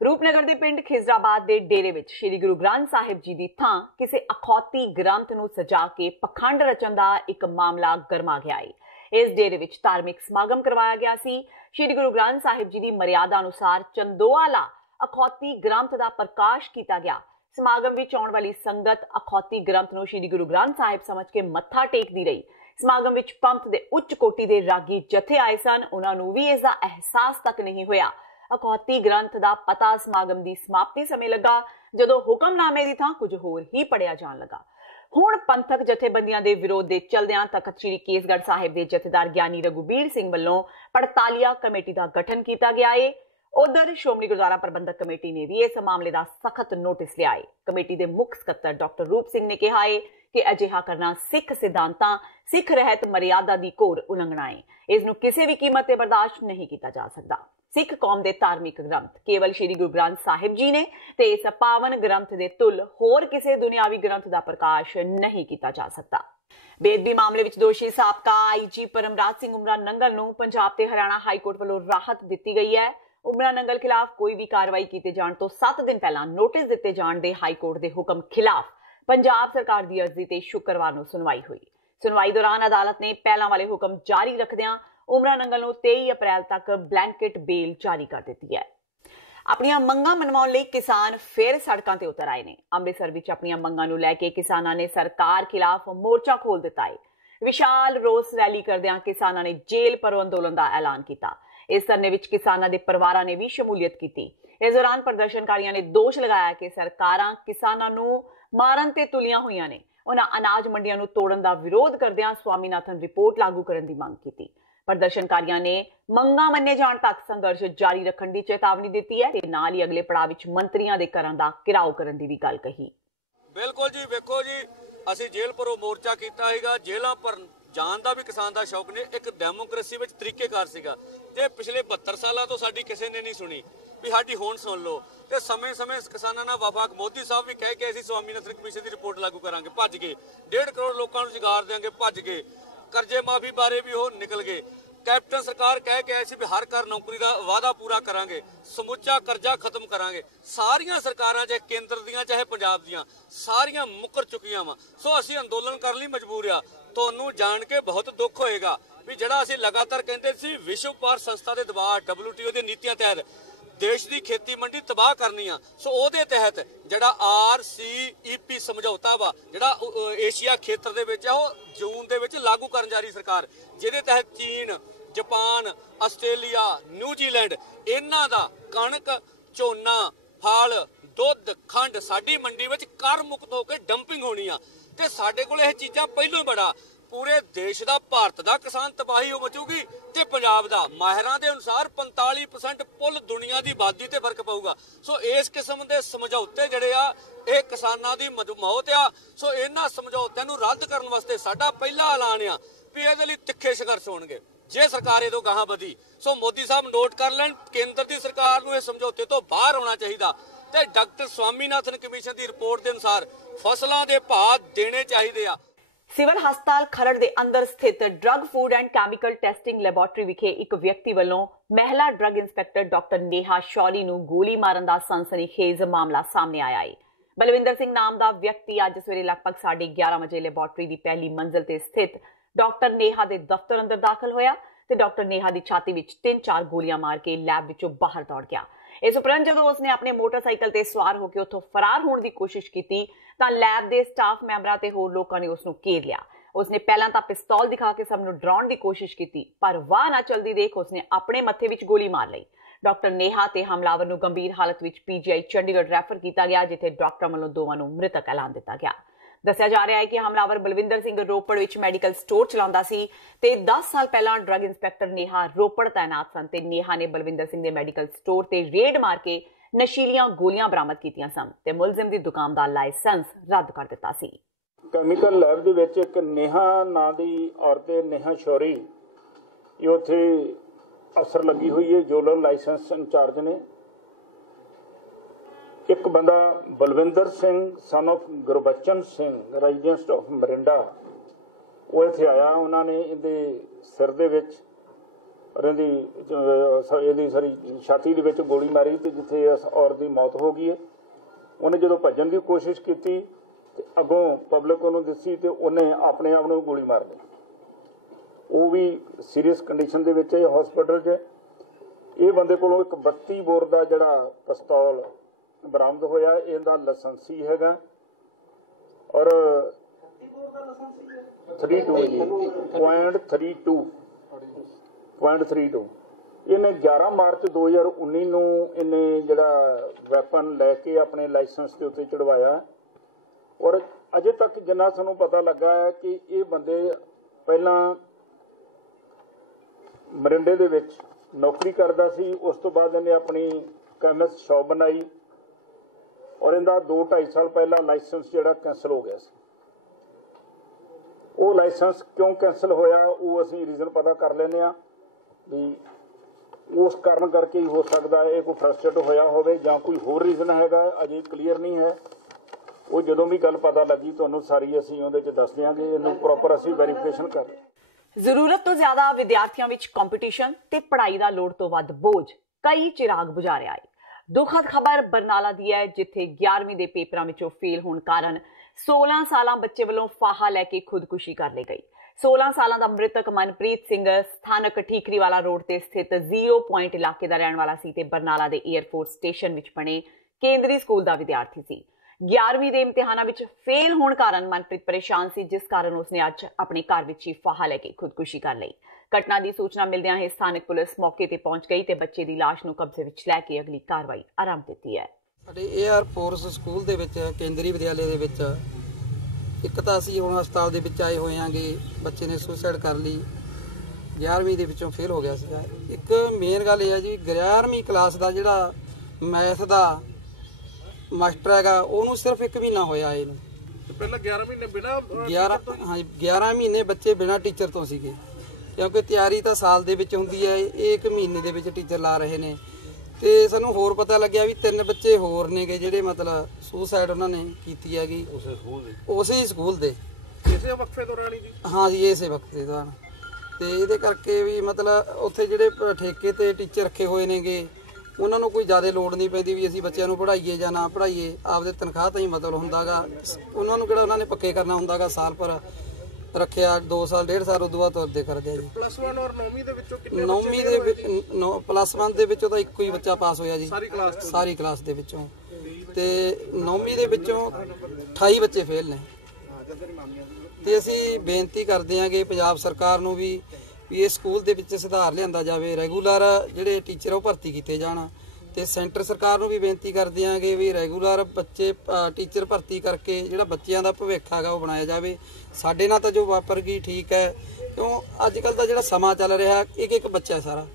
ਰੂਪਨਗਰ ਦੇ ਪਿੰਡ ਖਿਜ਼ਰਾਬਾਦ ਦੇ ਡੇਰੇ ਵਿੱਚ ਸ਼੍ਰੀ ਗੁਰੂ ਗ੍ਰੰਥ ਸਾਹਿਬ ਜੀ ਦੀ ਥਾਂ ਕਿਸੇ ਅਖੌਤੀ ਗ੍ਰੰਥ ਨੂੰ ਸਜਾ ਕੇ ਪਖੰਡ ਰਚਣ ਦਾ ਇੱਕ ਮਾਮਲਾ ਗਰਮਾ ਗਿਆ ਹੈ। ਇਸ ਡੇਰੇ ਵਿੱਚ ਧਾਰਮਿਕ ਸਮਾਗਮ ਕਰਵਾਇਆ ਗਿਆ ਸੀ। ਸ਼੍ਰੀ ਗੁਰੂ ਗ੍ਰੰਥ ਸਾਹਿਬ ਜੀ ਦੀ ਮਰਿਆਦਾ ਅਨੁਸਾਰ ਚੰਦੋਆਲਾ ਅਖੌਤੀ ਗ੍ਰੰਥ ਦਾ ਪ੍ਰਕਾਸ਼ ਕੀਤਾ ਗਿਆ। ਸਮਾਗਮ ਵਿੱਚ ਆਉਣ ਵਾਲੀ ਸੰਗਤ ਅਖੌਤੀ ਗ੍ਰੰਥ ਨੂੰ ਸ਼੍ਰੀ ਗੁਰੂ ਗ੍ਰੰਥ ਸਾਹਿਬ ਸਮਝ ਕੇ ਮੱਥਾ ਟੇਕਦੀ ਰਹੀ। ਸਮਾਗਮ ਵਿੱਚ ਪੰਥ ਦੇ ਉੱਚ ਕੋਟੀ ਦੇ ਰਾਗੀ ਜਥੇ ਆਏ ਸਨ। ਉਹਨਾਂ ਨੂੰ ਵੀ ਇਸ ਦਾ ਅਹਿਸਾਸ ਤੱਕ ਨਹੀਂ ਹੋਇਆ। ਅਖੌਤੀ ਗ੍ਰੰਥ ਦਾ ਪਤਾ ਸਮਾਗਮ ਦੀ ਸਮਾਪਤੀ ਸਮੇਂ ਲੱਗਾ, ਜਦੋਂ ਹੁਕਮਨਾਮੇ ਦੀ ਥਾਂ ਕੁਝ ਹੋਰ ਹੀ ਪੜਿਆ ਜਾਣ ਲੱਗਾ। ਹੁਣ ਪੰਥਕ ਜਥੇਬੰਦੀਆਂ ਦੇ ਵਿਰੋਧ ਦੇ ਚਲਦਿਆਂ ਤਖਤ ਸ੍ਰੀ ਕੇਸਗੜ੍ਹ ਸਾਹਿਬ ਦੇ ਜਥੇਦਾਰ ਗਿਆਨੀ ਰਘੁਬੀਰ ਸਿੰਘ ਵੱਲੋਂ ਪੜਤਾਲੀਆ ਕਮੇਟੀ ਦਾ ਗਠਨ ਕੀਤਾ ਗਿਆ ਹੈ। उधर श्रोमणी गुरुद्वारा प्रबंधक कमेटी ने भी इस मामले का सख्त नोटिस लिया है। कमेटी के मुख सकत्तर डॉक्टर रूप सिंह ने कहा है कि अजिहा करना सिख सिद्धांतां, सिख रहत मर्यादा की घोर उलंघना है। इसनूं किसी भी कीमत ते बर्दाश्त नहीं किया जा सकता। सिख कौम के धार्मिक ग्रंथ केवल श्री गुरु ग्रंथ साहिब जी ने ते इस पावन ग्रंथ के तुल होर किसी दुनियावी ग्रंथ का प्रकाश नहीं किया जा सकता। बेदबी मामले में दोषी साबका IG परमराज सिंह उमरा नंगल नूं पंजाब ते हरियाणा हाईकोर्ट वालों राहत दी गई है। उमरा नंगल खिलाफ कोई भी कार्रवाई किए जाने तो 7 दिन पहला नोटिस दिते जाने दे हाईकोर्ट के हुक्म खिलाफ पंजाब सरकार की अर्जी ते शुक्रवार नूं सुनवाई हुई। सुनवाई दौरान अदालत ने पहला वाले हुक्म जारी रखदियां उमरा नंगल नूं 23 अप्रैल तक ब्लैंकेट बेल जारी कर दी है। अपनियां मंगां मनवाउण लई किसान फिर सड़कां ते उतर आए ने। अमृतसर विच अपनियां मंगां नूं लैके किसानां ने सरकार खिलाफ मोर्चा खोल दिता है। विशाल रोस रैली करदियां किसानां ने जेल भरो अंदोलन का ऐलान किया। इस धरने विच किसानां दे परिवारां ने भी शमूलियत की। इस दौरान प्रदर्शनकारियों ने दोष लगाया कि सरकारां किसानां नूं मारन ते तुलियां होईयां ने। उन्हां अनाज मंडियां नूं तोड़न दा विरोध करदियां स्वामीनाथन रिपोर्ट लागू करन दी मंग की। प्रदर्शनकारियों ने मंगां मन्ने जाण तक संघर्ष जारी रखण दी चेतावनी दी है ते नाल ही अगले पड़ाव विच मंत्रियां दे घरां दा घिराव करन दी भी गल कही। बिल्कुल जी, वेखो जी, ਅਸੀਂ जेल भरो मोर्चा किया हैगा। जेलों पर जान का भी किसान का शौक ने एक डेमोक्रेसी में तरीकेकार सीगा ते पिछले 72 सालों तो साडी किसी ने नहीं सुनी भी साडी होण सुन लो। ते समय समय किसानां नाल वफाक मोदी साहब भी कह के असीं स्वामीनाथन कमीशन की रिपोर्ट लागू करांगे, भज गए। 1.5 करोड़ लोगों को रोजगार देंगे, भज गए। कर्जे माफी बारे भी वो निकल गए। कैप्टन सरकार कह के ऐसी भी हर घर नौकरी का वादा पूरा करांगे, समुचा कर्जा खत्म करांगे। सारियां सरकारां चाहे केंद्र दियां चाहे पंजाब दियां सारियां मुकर चुकियां वा। सो असीं अंदोलन करन लई मजबूर आ। तुहानूं जाण के बहुत दुख होएगा भी जिहड़ा असीं लगातार कहंदे सी विश्व व्यापार संस्था के दबाव WTO दी नीतियां तहत देश की खेती मंडी तबाह करनी आ। सो ਉਹਦੇ तहत ਜਿਹੜਾ RCEP ਸਮਝੌਤਾ ਵਾ ਜਿਹੜਾ ਏਸ਼ੀਆ ਖੇਤਰ ਦੇ ਵਿੱਚ ਆ ਉਹ ਜੂਨ ਦੇ ਵਿੱਚ ਲਾਗੂ ਕਰਨ ਜਾ ਰਹੀ ਸਰਕਾਰ, ਜਿਹਦੇ ਤਹਿਤ ਚੀਨ, ਜਾਪਾਨ, ਆਸਟ੍ਰੇਲੀਆ, ਨਿਊਜ਼ੀਲੈਂਡ ਇਹਨਾਂ ਦਾ ਕਣਕ, ਝੋਨਾ, ਫਲ, ਦੁੱਧ, ਖੰਡ ਸਾਡੀ ਮੰਡੀ ਵਿੱਚ ਕਰ ਮੁਕਤ ਹੋ ਕੇ ਡੰਪਿੰਗ ਹੋਣੀ ਆ। ਤੇ ਸਾਡੇ ਕੋਲ ਇਹ ਚੀਜ਼ਾਂ ਪਹਿਲਾਂ ਹੀ ਬੜਾ पूरे देश का भारत का किसान तबाही हो मचूगी ते पंजाब का माहिरां दे अनुसार 45% कुल दुनिया की आबादी ते फर्क पऊगा। सो इस किस्म के समझौते जिहड़े आ ये किसानां दी मौत आ। सो इन्हां समझौतिਆਂ ਨੂੰ रद्द करने वास्ते साडा पहला ऐलान आ भी इहदे लई तिखे संघर्ष होणगे जे सरकार इदों गाहां वधी। सो मोदी साहब नोट कर लैण केंद्र की सरकार नूं इस समझौते तो बाहर होना चाहिए ते डॉक्टर स्वामीनाथन कमीशन की रिपोर्ट के अनुसार फसलों के भाव देने चाहिए आ। सिविल हस्पताल खरड़ के अंदर स्थित drug food and chemical testing laboratory विखे एक व्यक्ति वालों महिला drug inspector doctor Neha Shauri नूं गोली मारन का सनसनीखेज मामला सामने आया है। बलविंदर सिंह नाम का व्यक्ति अज सवेरे लगभग 11:30 बजे लैबोरेटरी की पहली मंजिल ते स्थित डॉक्टर नेहा के दफ्तर अंदर दाखिल होया ते डॉक्टर नेहा की छाती विच 3-4 गोलियां मार के लैब विचों बाहर दौड़ गया। इस उपरंत जदों उसने अपने मोटरसाइकिल ते सवार होकर उत्थों फरार होने की कोशिश की तां लैब के स्टाफ मैंबरां ते होर लोकां ने उसनूं घेर लिया। उसने पहलां तां पिस्तौल दिखा के सब नूं डराउण की कोशिश की पर वाह ना चलदी देख उसने अपने मत्थे विच गोली मार लई। डॉक्टर नेहा ते हमलावर नूं गंभीर हालत विच PGI चंडीगढ़ रैफर किया गया जिथे डॉक्टर वालों दोवां नूं मृतक ऐलान दिता गया। दस्सिया जा रहा है कि हमलावर बलविंदर सिंह रोपड़ विच मैडिकल स्टोर चलाउंदा सी ते 10 साल पहला ड्रग इंस्पैक्टर नेहा रोपड़ तैनात सन ते नेहा ने बलविंदर सिंह दे मैडिकल स्टोर ते रेड मार के नशीलियां गोलियां बरामद कीतियां सन ते मुलजिम दी दुकान दा लाइसेंस रद्द कर दिता सी। कैमिकल लैब दे विच एक नेहा नां दी औरत नेहा शौरी ये उत्थे अफसर लगी हुई है, जोनल लाइसेंस इंचार्ज ने। एक बंदा Balwinder Singh son of Gurbachan Singh resident of Morinda वो इत्थे आया। उन्होंने इहदे सिर दे विच ਇਹਦੀ ਸਾਰੀ ਛਾਤੀ ਦੇ ਵਿੱਚ ਗੋਲੀ ਮਾਰੀ ਤੇ ਜਿੱਥੇ ਇਸ ਔਰਤ ਦੀ ਮੌਤ ਹੋ ਗਈ ਹੈ। ਉਹਨੇ ਜਦੋਂ ਭੱਜਣ ਦੀ ਕੋਸ਼ਿਸ਼ ਕੀਤੀ ਤੇ ਅੱਗੋਂ ਪਬਲਿਕ ਉਹਨੂੰ ਦਿਸੀ ਤੇ ਉਹਨੇ ਆਪਣੇ ਆਪ ਨੂੰ ਗੋਲੀ ਮਾਰ ਲਈ। ਉਹ ਵੀ ਸੀਰੀਅਸ ਕੰਡੀਸ਼ਨ ਦੇ ਵਿੱਚ ਹੈ ਹਸਪੀਟਲ 'ਚ। ਇਹ ਬੰਦੇ ਕੋਲੋਂ ਇੱਕ 32 ਬੋਰ ਦਾ ਜਿਹੜਾ ਪਿਸਤੌਲ ਬਰਾਮਦ ਹੋਇਆ, ਇਹਦਾ ਲਾਇਸੈਂਸੀ ਹੈਗਾ ਔਰ 32 ਜੀ .32 ਇਹਨੇ 11 ਮਾਰਚ 2019 ਨੂੰ ਇਹਨੇ ਜਿਹੜਾ ਵੈਪਨ ਲੈ ਕੇ ਆਪਣੇ ਲਾਇਸੈਂਸ ਦੇ ਉੱਤੇ ਚੜਵਾਇਆ ਔਰ ਅਜੇ ਤੱਕ ਜਿੰਨਾ ਸਾਨੂੰ ਪਤਾ ਲੱਗਾ ਹੈ ਕਿ ਇਹ ਬੰਦੇ ਪਹਿਲਾਂ ਮਰਿੰਡੇ ਦੇ ਵਿੱਚ ਨੌਕਰੀ ਕਰਦਾ ਸੀ। ਉਸ ਤੋਂ ਬਾਅਦ ਇਹਨੇ ਆਪਣੀ ਕੈਮਿਸਟ ਸ਼ਾਪ ਬਣਾਈ ਔਰ ਇਹਦਾ 2-2.5 ਸਾਲ ਪਹਿਲਾਂ ਲਾਇਸੈਂਸ ਜਿਹੜਾ ਕੈਂਸਲ ਹੋ ਗਿਆ ਸੀ। ਉਹ ਲਾਇਸੈਂਸ ਕਿਉਂ ਕੈਂਸਲ ਹੋਇਆ ਉਹ ਅਸੀਂ ਰੀਜ਼ਨ ਪਤਾ ਕਰ ਲੈਂਦੇ ਹਾਂ ਵੀ ਉਸ ਕਾਰਨ ਕਰਕੇ ਹੀ ਹੋ ਸਕਦਾ ਹੈ, ਇਹ ਕੋਈ ਫਰਸਟ੍ਰੇਟ ਹੋਇਆ ਹੋਵੇ ਜਾਂ ਕੋਈ ਹੋਰ ਰੀਜ਼ਨ ਹੈਗਾ, ਅਜੇ ਕਲੀਅਰ ਨਹੀਂ ਹੈ। ਉਹ ਜਦੋਂ ਵੀ ਗੱਲ ਪਤਾ ਲੱਗੀ ਤੁਹਾਨੂੰ ਸਾਰੀ ਅਸੀਂ ਉਹਦੇ 'ਚ ਦੱਸ ਦਿਆਂਗੇ। ਇਹਨੂੰ ਪ੍ਰੋਪਰ ਅਸੀਂ ਵੈਰੀਫਿਕੇਸ਼ਨ ਕਰ ਰਹੇ। ਜ਼ਰੂਰਤ ਤੋਂ ਜ਼ਿਆਦਾ ਵਿਦਿਆਰਥੀਆਂ ਵਿੱਚ ਕੰਪੀਟੀਸ਼ਨ ਤੇ ਪੜ੍ਹਾਈ ਦਾ ਲੋੜ ਤੋਂ ਵੱਧ ਬੋਝ ਕਈ ਚਿਰਾਗ ਬੁਝਾ ਰਿਹਾ ਹੈ। ਦੁਖਦ ਖਬਰ ਬਰਨਾਲਾ ਦੀ ਹੈ, ਜਿੱਥੇ 11ਵੀਂ ਦੇ ਪੇਪਰਾਂ ਵਿੱਚੋਂ ਫੇਲ ਹੋਣ ਕਾਰਨ 16 ਸਾਲਾਂ ਬੱਚੇ ਵੱਲੋਂ ਫਾਹਾ ਲੈ ਕੇ ਖੁਦਕੁਸ਼ੀ ਕਰ ਲਈ ਗਈ। 16 ਸਾਲਾਂ ਦਾ ਮ੍ਰਿਤਕ ਮਨਪ੍ਰੀਤ ਸਿੰਘ ਸਥਾਨਕ ਠੀਕਰੀਵਾਲਾ ਰੋਡ ਤੇ ਸਥਿਤ 0 ਪੁਆਇੰਟ ਇਲਾਕੇ ਦਾ ਰਹਿਣ ਵਾਲਾ ਸੀ ਤੇ ਬਰਨਾਲਾ ਦੇ 에ਅਰਫੋਰਸ ਸਟੇਸ਼ਨ ਵਿੱਚ ਬਣੇ ਕੇਂਦਰੀ ਸਕੂਲ ਦਾ ਵਿਦਿਆਰਥੀ ਸੀ। 11ਵੀਂ ਦੇ ਇਮਤਿਹਾਨਾਂ ਵਿੱਚ ਫੇਲ ਹੋਣ ਕਾਰਨ ਮਨਪ੍ਰੀਤ ਪਰੇਸ਼ਾਨ ਸੀ, ਜਿਸ ਕਾਰਨ ਉਸਨੇ ਅੱਜ ਆਪਣੇ ਘਰ ਵਿੱਚ ਹੀ ਫਾਹਾ ਲੈ ਕੇ ਖੁਦਕੁਸ਼ੀ ਕਰ ਲਈ। ਘਟਨਾ ਦੀ ਸੂਚਨਾ ਮਿਲਦਿਆਂ ਹੀ ਸਥਾਨਕ ਪੁਲਿਸ ਮੌਕੇ ਤੇ ਪਹੁੰਚ ਗਈ ਤੇ ਬੱਚੇ ਦੀ ਲਾਸ਼ ਨੂੰ ਕਬਜ਼ੇ ਵਿੱਚ ਲੈ ਕੇ ਅਗਲੀ ਕਾਰਵਾਈ ਆਰੰਭ ਦਿੱਤੀ ਹੈ। ਸਾਡੇ 에ਅਰਫੋਰਸ ਸਕੂਲ ਦੇ ਵਿੱਚ ਕੇਂਦਰੀ ਵਿਦਿਆਲੇ ਦੇ ਵਿੱਚ ਇੱਕ ਤਾਂ ਅਸੀਂ ਹੁਣ ਹਸਪਤਾਲ ਦੇ ਵਿੱਚ ਆਏ ਹੋਏ ਆਂਗੇ, ਬੱਚੇ ਨੇ ਸੁਸਾਈਡ ਕਰ ਲਈ, 11ਵੀਂ ਦੇ ਵਿੱਚੋਂ ਫੇਲ ਹੋ ਗਿਆ ਸੀਗਾ। ਇੱਕ ਮੇਨ ਗੱਲ ਇਹ ਹੈ ਜੀ, 11ਵੀਂ ਕਲਾਸ ਦਾ ਜਿਹੜਾ ਮੈਥ ਦਾ ਮਾਸਟਰ ਹੈਗਾ ਉਹਨੂੰ ਸਿਰਫ 1 ਮਹੀਨਾ ਹੋਇਆ ਇਹਨੂੰ। ਪਹਿਲਾਂ 11 ਮਹੀਨੇ ਬਿਨਾਂ 11 ਮਹੀਨੇ ਬੱਚੇ ਬਿਨਾਂ ਟੀਚਰ ਤੋਂ ਸੀਗੇ, ਕਿਉਂਕਿ ਤਿਆਰੀ ਤਾਂ ਸਾਲ ਦੇ ਵਿੱਚ ਹੁੰਦੀ ਹੈ, ਇਹ 1 ਮਹੀਨੇ ਦੇ ਵਿੱਚ ਟੀਚਰ ਲਾ ਰਹੇ ਨੇ। ਤੇ ਸਾਨੂੰ ਹੋਰ ਪਤਾ ਲੱਗਿਆ ਵੀ 3 ਬੱਚੇ ਹੋਰ ਨੇਗੇ ਜਿਹੜੇ ਮਤਲਬ ਸੁਸਾਈਡ ਉਹਨਾਂ ਨੇ ਕੀਤੀ ਹੈਗੀ ਉਸੇ ਸਕੂਲ ਦੇ ਇਸੇ ਵਕਫੇ ਦੌਰਾਨ ਜੀ। ਹਾਂ ਜੀ, ਇਸੇ ਵਕਫੇ ਦੌਰਾਨ। ਤੇ ਇਹਦੇ ਕਰਕੇ ਵੀ ਮਤਲਬ ਉੱਥੇ ਜਿਹੜੇ ਠੇਕੇ ਤੇ ਟੀਚਰ ਰੱਖੇ ਹੋਏ ਨੇਗੇ ਉਹਨਾਂ ਨੂੰ ਕੋਈ ਜ਼ਿਆਦਾ ਲੋੜ ਨਹੀਂ ਪੈਂਦੀ ਵੀ ਅਸੀਂ ਬੱਚਿਆਂ ਨੂੰ ਪੜ੍ਹਾਈਏ ਜਾਂ ਨਾ ਪੜ੍ਹਾਈਏ, ਆਪਦੇ ਤਨਖਾਹ ਤਾਂ ਹੀ ਮਤਲਬ ਹੁੰਦਾਗਾ। ਉਹਨਾਂ ਨੂੰ ਕਿਹੜਾ ਉਹਨਾਂ ਨੇ ਪੱਕੇ ਕਰਨਾ ਹੁੰਦਾਗਾ, ਸਾਲ ਪਰ ਰੱਖਿਆ 2 ਸਾਲ 1.5 ਸਾਲ ਉਦੋਂ ਬਾਅਦ ਤੁਰਦੇ ਕਰਦੇ ਆ ਜੀ। +1 ਔਰ 9ਵੀਂ ਦੇ ਵਿੱਚੋਂ ਕਿੰਨੇ? 9ਵੀਂ ਦੇ ਵਿੱਚ +1 ਦੇ ਵਿੱਚੋਂ ਤਾਂ ਇੱਕੋ ਹੀ ਬੱਚਾ ਪਾਸ ਹੋਇਆ ਜੀ, ਸਾਰੀ ਕਲਾਸ ਦੇ ਵਿੱਚੋਂ। ਤੇ 9ਵੀਂ ਦੇ ਵਿੱਚੋਂ 28 ਬੱਚੇ ਫੇਲ ਨੇ। ਤੇ ਅਸੀਂ ਬੇਨਤੀ ਕਰਦੇ ਹਾਂ ਕਿ ਪੰਜਾਬ ਸਰਕਾਰ ਨੂੰ ਵੀ ਇਸ ਸਕੂਲ ਦੇ ਵਿੱਚ ਸੁਧਾਰ ਲਿਆਂਦਾ ਜਾਵੇ, ਰੈਗੂਲਰ ਜਿਹੜੇ ਟੀਚਰ ਉਹ ਭਰਤੀ ਕੀਤੇ ਜਾਣ। ਤੇ ਸੈਂਟਰ ਸਰਕਾਰ ਨੂੰ ਵੀ ਬੇਨਤੀ ਕਰਦੇ ਹਾਂ ਕਿ ਵੀ ਰੈਗੂਲਰ ਬੱਚੇ ਟੀਚਰ ਭਰਤੀ ਕਰਕੇ ਜਿਹੜਾ ਬੱਚਿਆਂ ਦਾ ਭਵਿੱਖ ਹੈਗਾ ਉਹ ਬਣਾਇਆ ਜਾਵੇ। ਸਾਡੇ ਨਾਲ ਤਾਂ ਜੋ ਵਾਪਰ ਗਈ ਠੀਕ ਹੈ, ਕਿਉਂ ਅੱਜ ਕੱਲ੍ਹ ਦਾ ਜਿਹੜਾ ਸਮਾਂ ਚੱਲ ਰਿਹਾ ਇੱਕ ਬੱਚਾ ਸਾਰਾ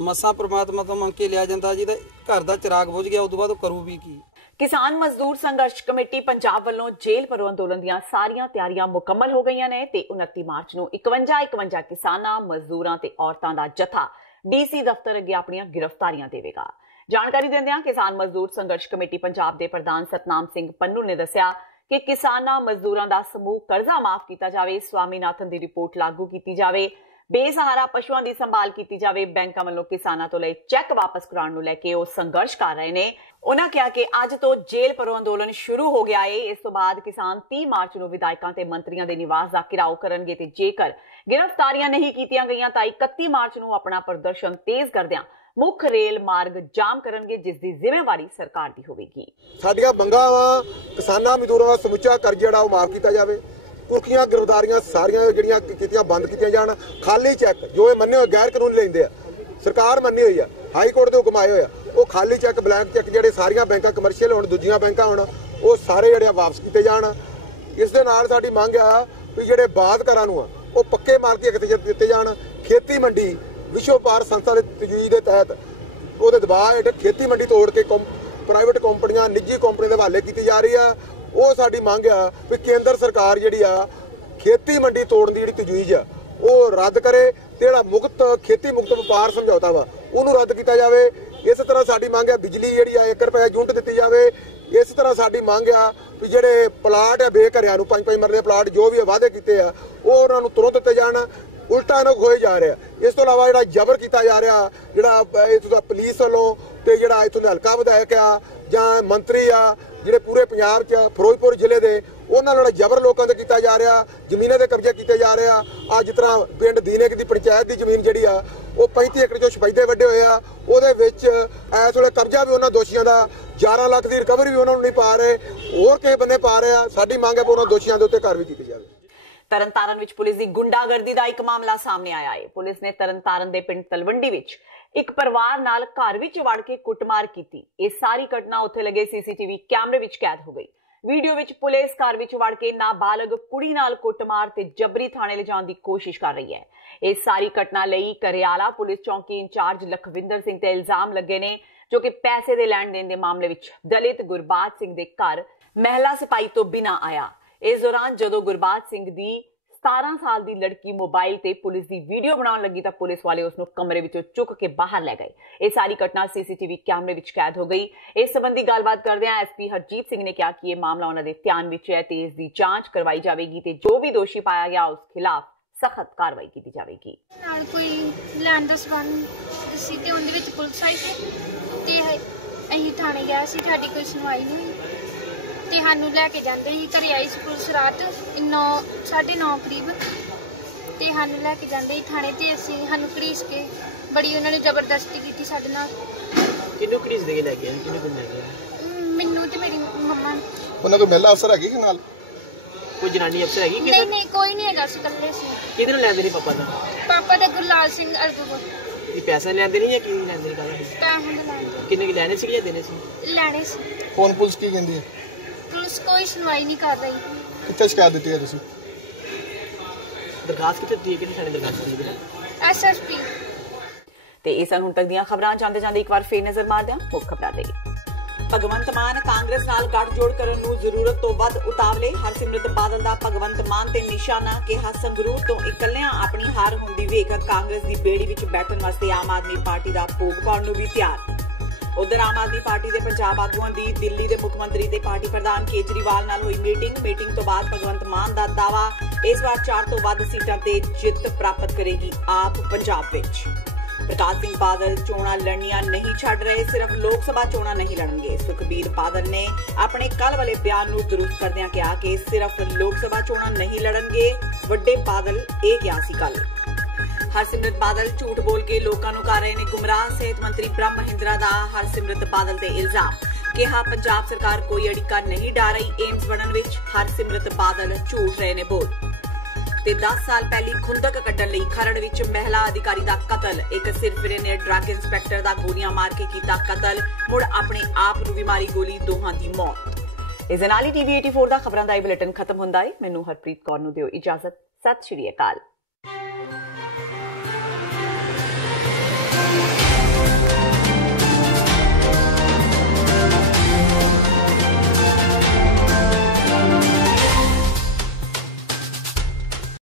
ਮਸਾਂ ਪ੍ਰਮਾਤਮਾ ਤੋਂ ਮੰਗ ਕੇ ਲਿਆ ਜਾਂਦਾ, ਜਿਹਦਾ ਘਰ ਦਾ ਚਿਰਾਗ ਬੁਝ ਗਿਆ ਉਦੋਂ ਬਾਅਦ ਉਹ ਕਰੂ ਵੀ ਕੀ। ਕਿਸਾਨ ਮਜ਼ਦੂਰ ਸੰਘਰਸ਼ ਕਮੇਟੀ ਪੰਜਾਬ ਵੱਲੋਂ ਜੇਲ੍ਹ ਭਰੋ ਅੰਦੋਲਨ ਦੀਆਂ ਸਾਰੀਆਂ ਤਿਆਰੀਆਂ ਮੁਕੰਮਲ ਹੋ ਗਈਆਂ ਨੇ ਤੇ 29 ਮਾਰਚ ਨੂੰ 51 ਕਿਸਾਨਾਂ, ਮਜ਼ਦੂਰਾਂ ਤੇ ਔਰਤਾਂ ਦਾ ਜਥਾ ਡੀਸੀ ਦਫ਼ਤਰ ਅੱਗੇ ਆਪਣੀਆਂ ਗ੍ਰਿਫਤਾਰੀਆਂ ਦੇਵੇਗਾ। ਜਾਣਕਾਰੀ ਦਿੰਦਿਆਂ ਕਿਸਾਨ ਮਜ਼ਦੂਰ ਸੰਘਰਸ਼ ਕਮੇਟੀ ਪੰਜਾਬ ਦੇ ਪ੍ਰਧਾਨ ਸਤਨਾਮ ਸਿੰਘ ਪੰਨੂ ਨੇ ਦੱਸਿਆ ਕਿ ਕਿਸਾਨਾਂ ਮਜ਼ਦੂਰਾਂ ਦਾ ਸਮੂਹ ਕਰਜ਼ਾ ਮਾਫ ਕੀਤਾ ਜਾਵੇ, ਸਵਾਮੀਨਾਥਨ ਦੀ ਰਿਪੋਰਟ ਲਾਗੂ ਕੀਤੀ ਜਾਵੇ, ਬੇਸਹਾਰਾ ਪਸ਼ੂਆਂ ਦੀ ਸੰਭਾਲ ਕੀਤੀ ਜਾਵੇ। ਬੈਂਕਾਂ ਵੱਲੋਂ ਕਿਸਾਨਾਂ ਤੋਂ ਲਏ ਚੈੱਕ ਵਾਪਸ ਕਰਾਉਣ ਨੂੰ ਲੈ ਕੇ ਉਹ ਸੰਘਰਸ਼ ਕਰ ਰਹੇ ਨੇ। ਉਹਨਾਂ ਕਿਹਾ ਕਿ ਅੱਜ ਤੋਂ ਜੇਲ੍ਹ ਭਰੋ ਅੰਦੋਲਨ ਸ਼ੁਰੂ ਹੋ ਗਿਆ ਹੈ। ਇਸ ਤੋਂ ਬਾਅਦ ਕਿਸਾਨ 30 ਮਾਰਚ ਨੂੰ ਵਿਧਾਇਕਾਂ ਤੇ ਮੰਤਰੀਆਂ ਦੇ ਨਿਵਾਸ ਦਾ ਘਿਰਾਓ ਕਰਨਗੇ ਤੇ ਜੇਕਰ ਗ੍ਰਿਫਤਾਰੀਆਂ ਨਹੀਂ ਕੀਤੀਆਂ ਗਈਆਂ ਤਾਂ 31 ਮਾਰਚ ਨੂੰ ਆਪਣਾ ਪ੍ਰਦਰਸ਼ਨ ਤੇਜ਼ ਕਰਦਿਆਂ ਮੁੱਖ ਰੇਲ ਮਾਰਗ ਜਾਮ ਕਰਨਗੇ, ਜਿਸ ਦੀ ਜ਼ਿੰਮੇਵਾਰੀ ਸਰਕਾਰ ਦੀ ਹੋਵੇਗੀ। ਸਾਡੀਆਂ ਮੰਗਾਂ ਵਾ ਕਿਸਾਨਾਂ ਮਜ਼ਦੂਰਾਂ ਦਾ ਸਮੁੱਚਾ ਕਰਜ਼ਾ ਜਿਹੜਾ ਉਹ ਮਾਫ ਕੀਤਾ ਜਾਵੇ, ਕੁਰਕੀਆਂ ਗ੍ਰਿਫਤਾਰੀਆਂ ਸਾਰੀਆਂ ਜਿਹੜੀਆਂ ਕੀਤੀਆਂ ਬੰਦ ਕੀਤੀਆਂ ਜਾਣ, ਖਾਲੀ ਚੈੱਕ ਜੋ ਇਹ ਮੰਨੇ ਹੋਏ ਗੈਰ ਕਾਨੂੰਨੀ ਲੈਂਦੇ ਆ, ਸਰਕਾਰ ਮੰਨੀ ਹੋਈ ਆ, ਹਾਈ ਕੋਰਟ ਦੇ ਹੁਕਮ ਆਏ ਹੋਏ ਆ, ਉਹ ਖਾਲੀ ਚੈੱਕ ਬਲੈਂਕ ਚੈੱਕ ਜਿਹੜੇ ਸਾਰੀਆਂ ਬੈਂਕਾਂ ਕਮਰਸ਼ੀਅਲ ਹੋਣ, ਦੂਜੀਆਂ ਬੈਂਕਾਂ ਹੋਣ, ਉਹ ਸਾਰੇ ਜਿਹੜੇ ਵਾਪਸ ਕੀਤੇ ਜਾਣ। ਇਸ ਦੇ ਨਾਲ ਸਾਡੀ ਮੰਗ ਆ ਵੀ ਜਿਹੜੇ ਬਾਦ ਘਰਾਂ ਨੂੰ ਆ ਉਹ ਪੱਕੇ ਮਾਲਕੀ ਅਖਤਿਆਰ ਦਿੱਤੇ ਜਾਣ। ਖੇਤੀ ਮੰਡੀ ਵਿਸ਼ਵ ਵਪਾਰ ਸੰਸਥਾ ਦੇ ਤਜਵੀਜ਼ ਦੇ ਤਹਿਤ ਉਹਦੇ ਦਬਾਅ ਹੇਠ ਖੇਤੀ ਮੰਡੀ ਤੋੜ ਕੇ ਪ੍ਰਾਈਵੇਟ ਕੰਪਨੀਆਂ, ਨਿੱਜੀ ਕੰਪਨੀਆਂ ਦੇ ਹਵਾਲੇ ਕੀਤੀ ਜਾ ਰਹੀ ਆ। ਉਹ ਸਾਡੀ ਮੰਗ ਆ ਵੀ ਕੇਂਦਰ ਸਰਕਾਰ ਜਿਹੜੀ ਆ ਖੇਤੀ ਮੰਡੀ ਤੋੜਨ ਦੀ ਜਿਹੜੀ ਤਜਵੀਜ਼ ਆ ਉਹ ਰੱਦ ਕਰੇ ਤੇ ਜਿਹੜਾ ਮੁਕਤ ਖੇਤੀ ਮੁਕਤ ਵਪਾਰ ਸਮਝੌਤਾ ਵਾ ਉਹਨੂੰ ਰੱਦ ਕੀਤਾ ਜਾਵੇ। ਇਸ ਤਰ੍ਹਾਂ ਸਾਡੀ ਮੰਗ ਆ ਬਿਜਲੀ ਜਿਹੜੀ ਆ 1 ਰੁਪਏ ਯੂਨਿਟ ਦਿੱਤੀ ਜਾਵੇ। ਇਸ ਤਰ੍ਹਾਂ ਸਾਡੀ ਮੰਗ ਆ ਵੀ ਜਿਹੜੇ ਪਲਾਟ ਆ ਬੇਘਰਿਆਂ ਨੂੰ 5-5 ਮਰਲੇ ਪਲਾਟ ਜੋ ਵੀ ਵਾਅਦੇ ਕੀਤੇ ਆ ਉਹ ਉਹਨਾਂ ਨੂੰ ਤੁਰੰਤ ਦਿੱਤੇ ਜਾਣ, ਉਲਟਾ ਇਹਨਾਂ ਖੋਏ ਜਾ ਰਿਹਾ। ਇਸ ਤੋਂ ਇਲਾਵਾ ਜਿਹੜਾ ਜ਼ਬਰ ਕੀਤਾ ਜਾ ਰਿਹਾ, ਜਿਹੜਾ ਇੱਥੋਂ ਦਾ ਪੁਲਿਸ ਵੱਲੋਂ ਤੇ ਜਿਹੜਾ ਇੱਥੋਂ ਦੇ ਹਲਕਾ ਵਿਧਾਇਕ ਆ ਜਾਂ ਮੰਤਰੀ ਆ ਜਿਹੜੇ ਪੂਰੇ ਪੰਜਾਬ 'ਚ ਫਿਰੋਜ਼ਪੁਰ ਜ਼ਿਲ੍ਹੇ ਦੇ, ਉਹਨਾਂ ਨਾਲ ਜ਼ਬਰ ਲੋਕਾਂ ਤੇ ਕੀਤਾ ਜਾ ਰਿਹਾ, ਜ਼ਮੀਨਾਂ ਦੇ ਕਬਜ਼ੇ ਕੀਤੇ ਜਾ ਰਹੇ ਆ। ਅੱਜ ਜਿਸ ਤਰ੍ਹਾਂ ਪਿੰਡ ਦੀਨੇਕ ਦੀ ਪੰਚਾਇਤ ਦੀ ਜ਼ਮੀਨ ਜਿਹੜੀ ਆ ਉਹ 35 ਏਕੜ 'ਚੋਂ ਸਫੈਦੇ ਵੱਡੇ ਹੋਏ ਆ, ਉਹਦੇ ਵਿੱਚ ਇਸ ਵੇਲੇ ਕਬਜ਼ਾ ਵੀ ਉਹਨਾਂ ਦੋਸ਼ੀਆਂ ਦਾ 11 ਲੱਖ ਦੀ ਰਿਕਵਰੀ ਵੀ ਉਹਨਾਂ ਨੂੰ ਨਹੀਂ ਪਾ ਰਹੇ, ਹੋਰ ਕਿਸੇ ਬੰਨੇ ਪਾ ਰਹੇ ਆ। ਸਾਡੀ ਮੰਗ ਹੈ ਕਿ ਉਹਨਾਂ ਦੋਸ਼ੀਆਂ ਦੇ ਉੱਤੇ ਕਾਰਵਾਈ ਕੀਤੀ ਜਾਵੇ। ਤਰਨਤਾਰਨ ਵਿੱਚ ਪੁਲਿਸ ਦੀ ਗੁੰਡਾਗਰਦੀ ਦਾ ਇੱਕ ਮਾਮਲਾ ਸਾਹਮਣੇ ਆਇਆ ਹੈ। ਪੁਲਿਸ ਨੇ ਤਰਨਤਾਰਨ ਦੇ ਪਿੰਡ ਤਲਵੰਡੀ ਵਿੱਚ ਇੱਕ ਪਰਿਵਾਰ ਨਾਲ ਘਰ ਵਿੱਚ ਵੜ ਕੇ ਕੁੱਟਮਾਰ ਕੀਤੀ। ਇਹ ਸਾਰੀ ਘਟਨਾ ਉੱਥੇ ਲੱਗੇ ਸੀਸੀਟੀਵੀ ਕੈਮਰੇ ਵਿੱਚ ਕੈਦ ਹੋ ਗਈ। ਵੀਡੀਓ ਵਿੱਚ ਪੁਲਿਸ ਘਰ ਵਿੱਚ ਵੜ ਕੇ ਨਾਬਾਲਗ ਕੁੜੀ ਨਾਲ ਕੁੱਟਮਾਰ ਤੇ ਜਬਰੀ ਥਾਣੇ ਲਿਜਾਣ ਦੀ ਕੋਸ਼ਿਸ਼ ਕਰ ਰਹੀ ਹੈ। ਇਸ ਸਾਰੀ ਘਟਨਾ ਲਈ ਕਰਿਆਲਾ ਪੁਲਿਸ ਚੌਂਕੀ ਇੰਚਾਰਜ ਲਖਵਿੰਦਰ ਸਿੰਘ ਤੇ ਇਲਜ਼ਾਮ ਲੱਗੇ ਨੇ, ਜੋ ਕਿ ਪੈਸੇ ਦੇ ਲੈਣ ਦੇਣ ਦੇ ਮਾਮਲੇ ਵਿੱਚ ਦਲਿਤ ਗੁਰਬਾਜ ਸਿੰਘ ਦੇ ਘਰ ਮਹਿਲਾ ਸਿਪਾਹੀ ਤੋਂ ਬਿਨਾਂ ਆਇਆ। ਇਸ ਦੌਰਾਨ ਜਦੋਂ ਗੁਰਬਾਜ ਸਿੰਘ ਦੀ 17 ਸਾਲ ਦੀ ਲੜਕੀ ਮੋਬਾਈਲ ਤੇ ਪੁਲਿਸ ਦੀ ਵੀਡੀਓ ਬਣਾਉਣ ਲੱਗੀ ਤਾਂ ਪੁਲਿਸ ਵਾਲੇ ਉਸ ਨੂੰ ਕਮਰੇ ਵਿੱਚੋਂ ਚੁੱਕ ਕੇ ਬਾਹਰ ਲੈ ਗਏ। ਇਹ ਸਾਰੀ ਘਟਨਾ ਸੀਸੀਟੀਵੀ ਕੈਮਰੇ ਵਿੱਚ ਕੈਦ ਹੋ ਗਈ। ਇਸ ਸੰਬੰਧੀ ਗੱਲਬਾਤ ਕਰਦਿਆਂ ਐਸਪੀ ਹਰਜੀਤ ਸਿੰਘ ਨੇ ਕਿਹਾ ਕਿ ਇਹ ਮਾਮਲਾ ਉਹਨਾਂ ਦੇ ਧਿਆਨ ਵਿੱਚ ਹੈ ਤੇ ਇਸ ਦੀ ਜਾਂਚ ਕਰਵਾਈ ਜਾਵੇਗੀ ਤੇ ਜੋ ਵੀ ਦੋਸ਼ੀ ਪਾਇਆ ਗਿਆ ਉਸ ਖਿਲਾਫ ਸਖਤ ਕਾਰਵਾਈ ਕੀਤੀ ਜਾਵੇਗੀ। ਨਾਲ ਕੋਈ ਲੈਣ ਦਾ ਸਬੰਧ ਸੀ ਤੇ ਉਹਦੇ ਵਿੱਚ ਪੁਲਿਸ ਆਈ ਤੇ ਅਸੀਂ ਥਾਣੇ ਗਿਆ ਸੀ, ਸਾਡੀ ਕੋਈ ਸੁਣਵਾਈ ਨਹੀਂ ਹੋਈ ਤੇ ਸਾਨੂੰ ਲੈ ਕੇ ਜਾਂਦੇ ਸੀ। ਘਰੇ ਆਈ ਸੀ ਪੁਲਿਸ ਰਾਤ 9:30 ਕਰੀਬ ਤੇ ਸਾਨੂੰ ਲੈ ਕੇ ਜਾਂਦੇ ਸੀ ਥਾਣੇ ਤੇ। ਅਸੀਂ ਸਾਨੂੰ ਘੜੀਸ ਕੇ ਬੜੀ ਉਹਨਾਂ ਨੇ ਜ਼ਬਰਦਸਤੀ ਕੀਤੀ ਸਾਡੇ ਨਾਲ। ਕਿਹਨੂੰ ਘੜੀਸ ਦੇ ਕੇ ਲੈ ਗਏ? ਕਿਹਨੂੰ ਲੈ ਗਏ? ਮੈਨੂੰ ਤੇ ਮੇਰੀ ਮੰਮਾ। ਉਹਨਾਂ ਕੋਲ ਮਹਿਲਾ ਅਫਸਰ ਹੈਗੀ ਕਿ ਨਾਲ ਕੋਈ ਜਨਾਨੀ ਅਫਸਰ ਹੈਗੀ? ਨਹੀਂ ਕੋਈ ਨਹੀਂ ਹੈਗਾ ਸੀ, ਇਕੱਲੇ ਸੀ। ਕਿਹਦੇ ਨਾਲ ਲੈਂਦੇ ਨੇ ਪਾਪਾ ਦਾ? ਪਾਪਾ ਦਾ ਗੁਰਲਾਲ ਸਿੰਘ ਅਰਦੂਗੋ। ਇਹ ਪੈਸਾ ਲੈਂਦੇ ਨਹੀਂ ਜਾਂ ਕੀ ਲੈਂਦੇ ਨੇ? ਪੈਸੇ ਦੇ ਲੈਂਦੇ। ਕਿੰਨੇ ਕਿ ਲੈਣੇ ਸੀ ਜਾਂ ਦੇਣੇ ਸੀ? ਲੈਣੇ ਸੀ। ਫੋਨ ਪੁਲਿਸ ਕੀ ਕਹਿੰਦੀ ਹੈ? ਪੁਲਿਸ ਕੋਈ ਸੁਣਵਾਈ ਨਹੀਂ ਕਰ ਰਹੀ। ਕਿੱਥੇ ਸ਼ਿਕਾਇਤ ਦਿੱਤੀ ਹੈ ਤੁਸੀਂ? ਦਰਖਾਸਤ ਕਿੱਥੇ ਦਿੱਤੀ ਹੈ? ਕਿਹਨੇ ਥਾਣੇ ਦਰਖਾਸਤ ਦਿੱਤੀ ਹੈ? ਐਸਐਸਪੀ। ਤੇ ਇਹ ਸਨ ਹੁਣ ਤੱਕ ਦੀਆਂ ਖਬਰਾਂ। ਜਾਂਦੇ ਜਾਂਦੇ ਇੱਕ ਵਾਰ ਫੇਰ ਨਜ਼ਰ ਮਾਰਦੇ ਹਾਂ ਮੁੱਖ ਖਬਰਾਂ ਤੇ। ਭਗਵੰਤ ਮਾਨ ਕਾਂਗਰਸ ਨਾਲ ਗੱਠਜੋੜ ਕਰਨ ਨੂੰ ਜ਼ਰੂਰਤ ਤੋਂ ਵੱਧ ਉਤਾਵਲੇ। ਹਰਸਿਮਰਤ ਬਾਦਲ ਦਾ ਭਗਵੰਤ ਮਾਨ ਤੇ ਨਿਸ਼ਾਨਾ, ਕਿਹਾ ਸੰਗਰੂਰ ਤੋਂ ਇਕੱਲਿਆਂ ਆਪਣੀ ਹਾਰ ਹੁੰਦੀ ਵੇਖ ਕਾਂਗਰਸ ਦੀ ਬੇੜੀ ਵਿੱਚ ਬੈਠਣ ਵਾਸਤੇ ਆਮ ਆਦਮੀ ਪਾਰਟੀ ਦਾ ਭੋਗ ਪਾਉਣ ਨੂੰ ਵੀ ਤਿਆਰ। ਉਧਰ ਆਮ ਆਦਮੀ ਪਾਰਟੀ ਦੇ ਪੰਜਾਬ ਆਗੂਆਂ ਦੀ ਦਿੱਲੀ ਦੇ ਮੁੱਖ ਮੰਤਰੀ ਤੇ ਪਾਰਟੀ ਪ੍ਰਧਾਨ ਕੇਜਰੀਵਾਲ ਨਾਲ ਹੋਈ ਮੀਟਿੰਗ ਤੋਂ ਬਾਅਦ ਭਗਵੰਤ ਮਾਨ ਦਾ ਦਾਅਵਾ, ਇਸ ਵਾਰ 4 ਤੋਂ ਵੱਧ ਸੀਟਾਂ ਤੇ ਜਿੱਤ ਪ੍ਰਾਪਤ ਕਰੇਗੀ ਆਪ ਪੰਜਾਬ ਵਿੱਚ। ਪ੍ਰਕਾਸ਼ ਸਿੰਘ ਬਾਦਲ ਚੋਣਾਂ ਲੜਨੀਆਂ ਨਹੀਂ ਛੱਡ ਰਹੇ, ਸਿਰਫ ਲੋਕ ਸਭਾ ਚੋਣਾਂ ਨਹੀਂ ਲੜਨਗੇ। ਸੁਖਬੀਰ ਬਾਦਲ ਨੇ ਆਪਣੇ ਕੱਲ੍ਹ ਵਾਲੇ ਬਿਆਨ ਨੂੰ ਦਰੁਸਤ ਕਰਦਿਆਂ ਕਿਹਾ ਕਿ ਸਿਰਫ ਲੋਕ ਸਭਾ ਚੋਣਾਂ ਨਹੀਂ ਲੜਨਗੇ। ਵੱਡੇ ਬਾਦਲ ਇਹ ਕਿਹਾ ਸੀ ਕੱਲ੍ਹ। ਹਰਸਿਮਰਤ ਬਾਦਲ ਝੂਠ ਬੋਲ ਕੇ ਲੋਕਾਂ ਨੂੰ ਕਰ ਰਹੇ ਨੇ ਗੁੰਮਰਾਹ। ਸਿਹਤ ਮੰਤਰੀ ਬ੍ਰਹਮ ਮਹਿੰਦਰਾ ਦਾ ਹਰਸਿਮਰਤ ਬਾਦਲ ਤੇ ਇਲਜ਼ਾਮ, ਕਿਹਾ ਪੰਜਾਬ ਸਰਕਾਰ ਕੋਈ ਅੜਿੱਕਾ ਨਹੀਂ ਡਾ ਰਹੀ ਏਮਸ ਬਣਨ ਵਿੱਚ। ਹਰਸਿਮਰਤ ਬਾਦਲ ਝੂਠ ਰਹੇ ਨੇ ਬੋਲ। ਤੇ 10 ਸਾਲ ਪਹਿਲੀ ਖੁੰਦਕ ਕੱਢਣ ਲਈ ਖਰੜ ਵਿੱਚ ਮਹਿਲਾ ਅਧਿਕਾਰੀ ਦਾ ਕਤਲ। ਇੱਕ ਸਿਰਫਿਰੇ ਨੇ ਡਰੱਗ ਇੰਸਪੈਕਟਰ ਦਾ ਗੋਲੀਆਂ ਮਾਰ ਕੇ ਕੀਤਾ ਕਤਲ, ਮੁੜ ਆਪਣੇ ਆਪ ਨੂੰ ਵੀ ਮਾਰੀ ਗੋਲੀ, ਦੋਹਾਂ ਦੀ ਮੌਤ। ਇਸ ਦੇ ਨਾਲ ਹੀ TV 84 ਦਾ ਖਬਰਾਂ ਦਾ ਇਹ ਬੁਲੇਟਿਨ ਖਤਮ ਹੁੰਦਾ ਹੈ। ਮੈਨੂੰ ਹਰਪ੍ਰੀਤ ਕੌਰ ਨੂੰ ਦਿਓ ਇਜਾਜ਼ਤ। ਸਤਿ ਸ਼੍ਰੀ ਅਕਾਲ।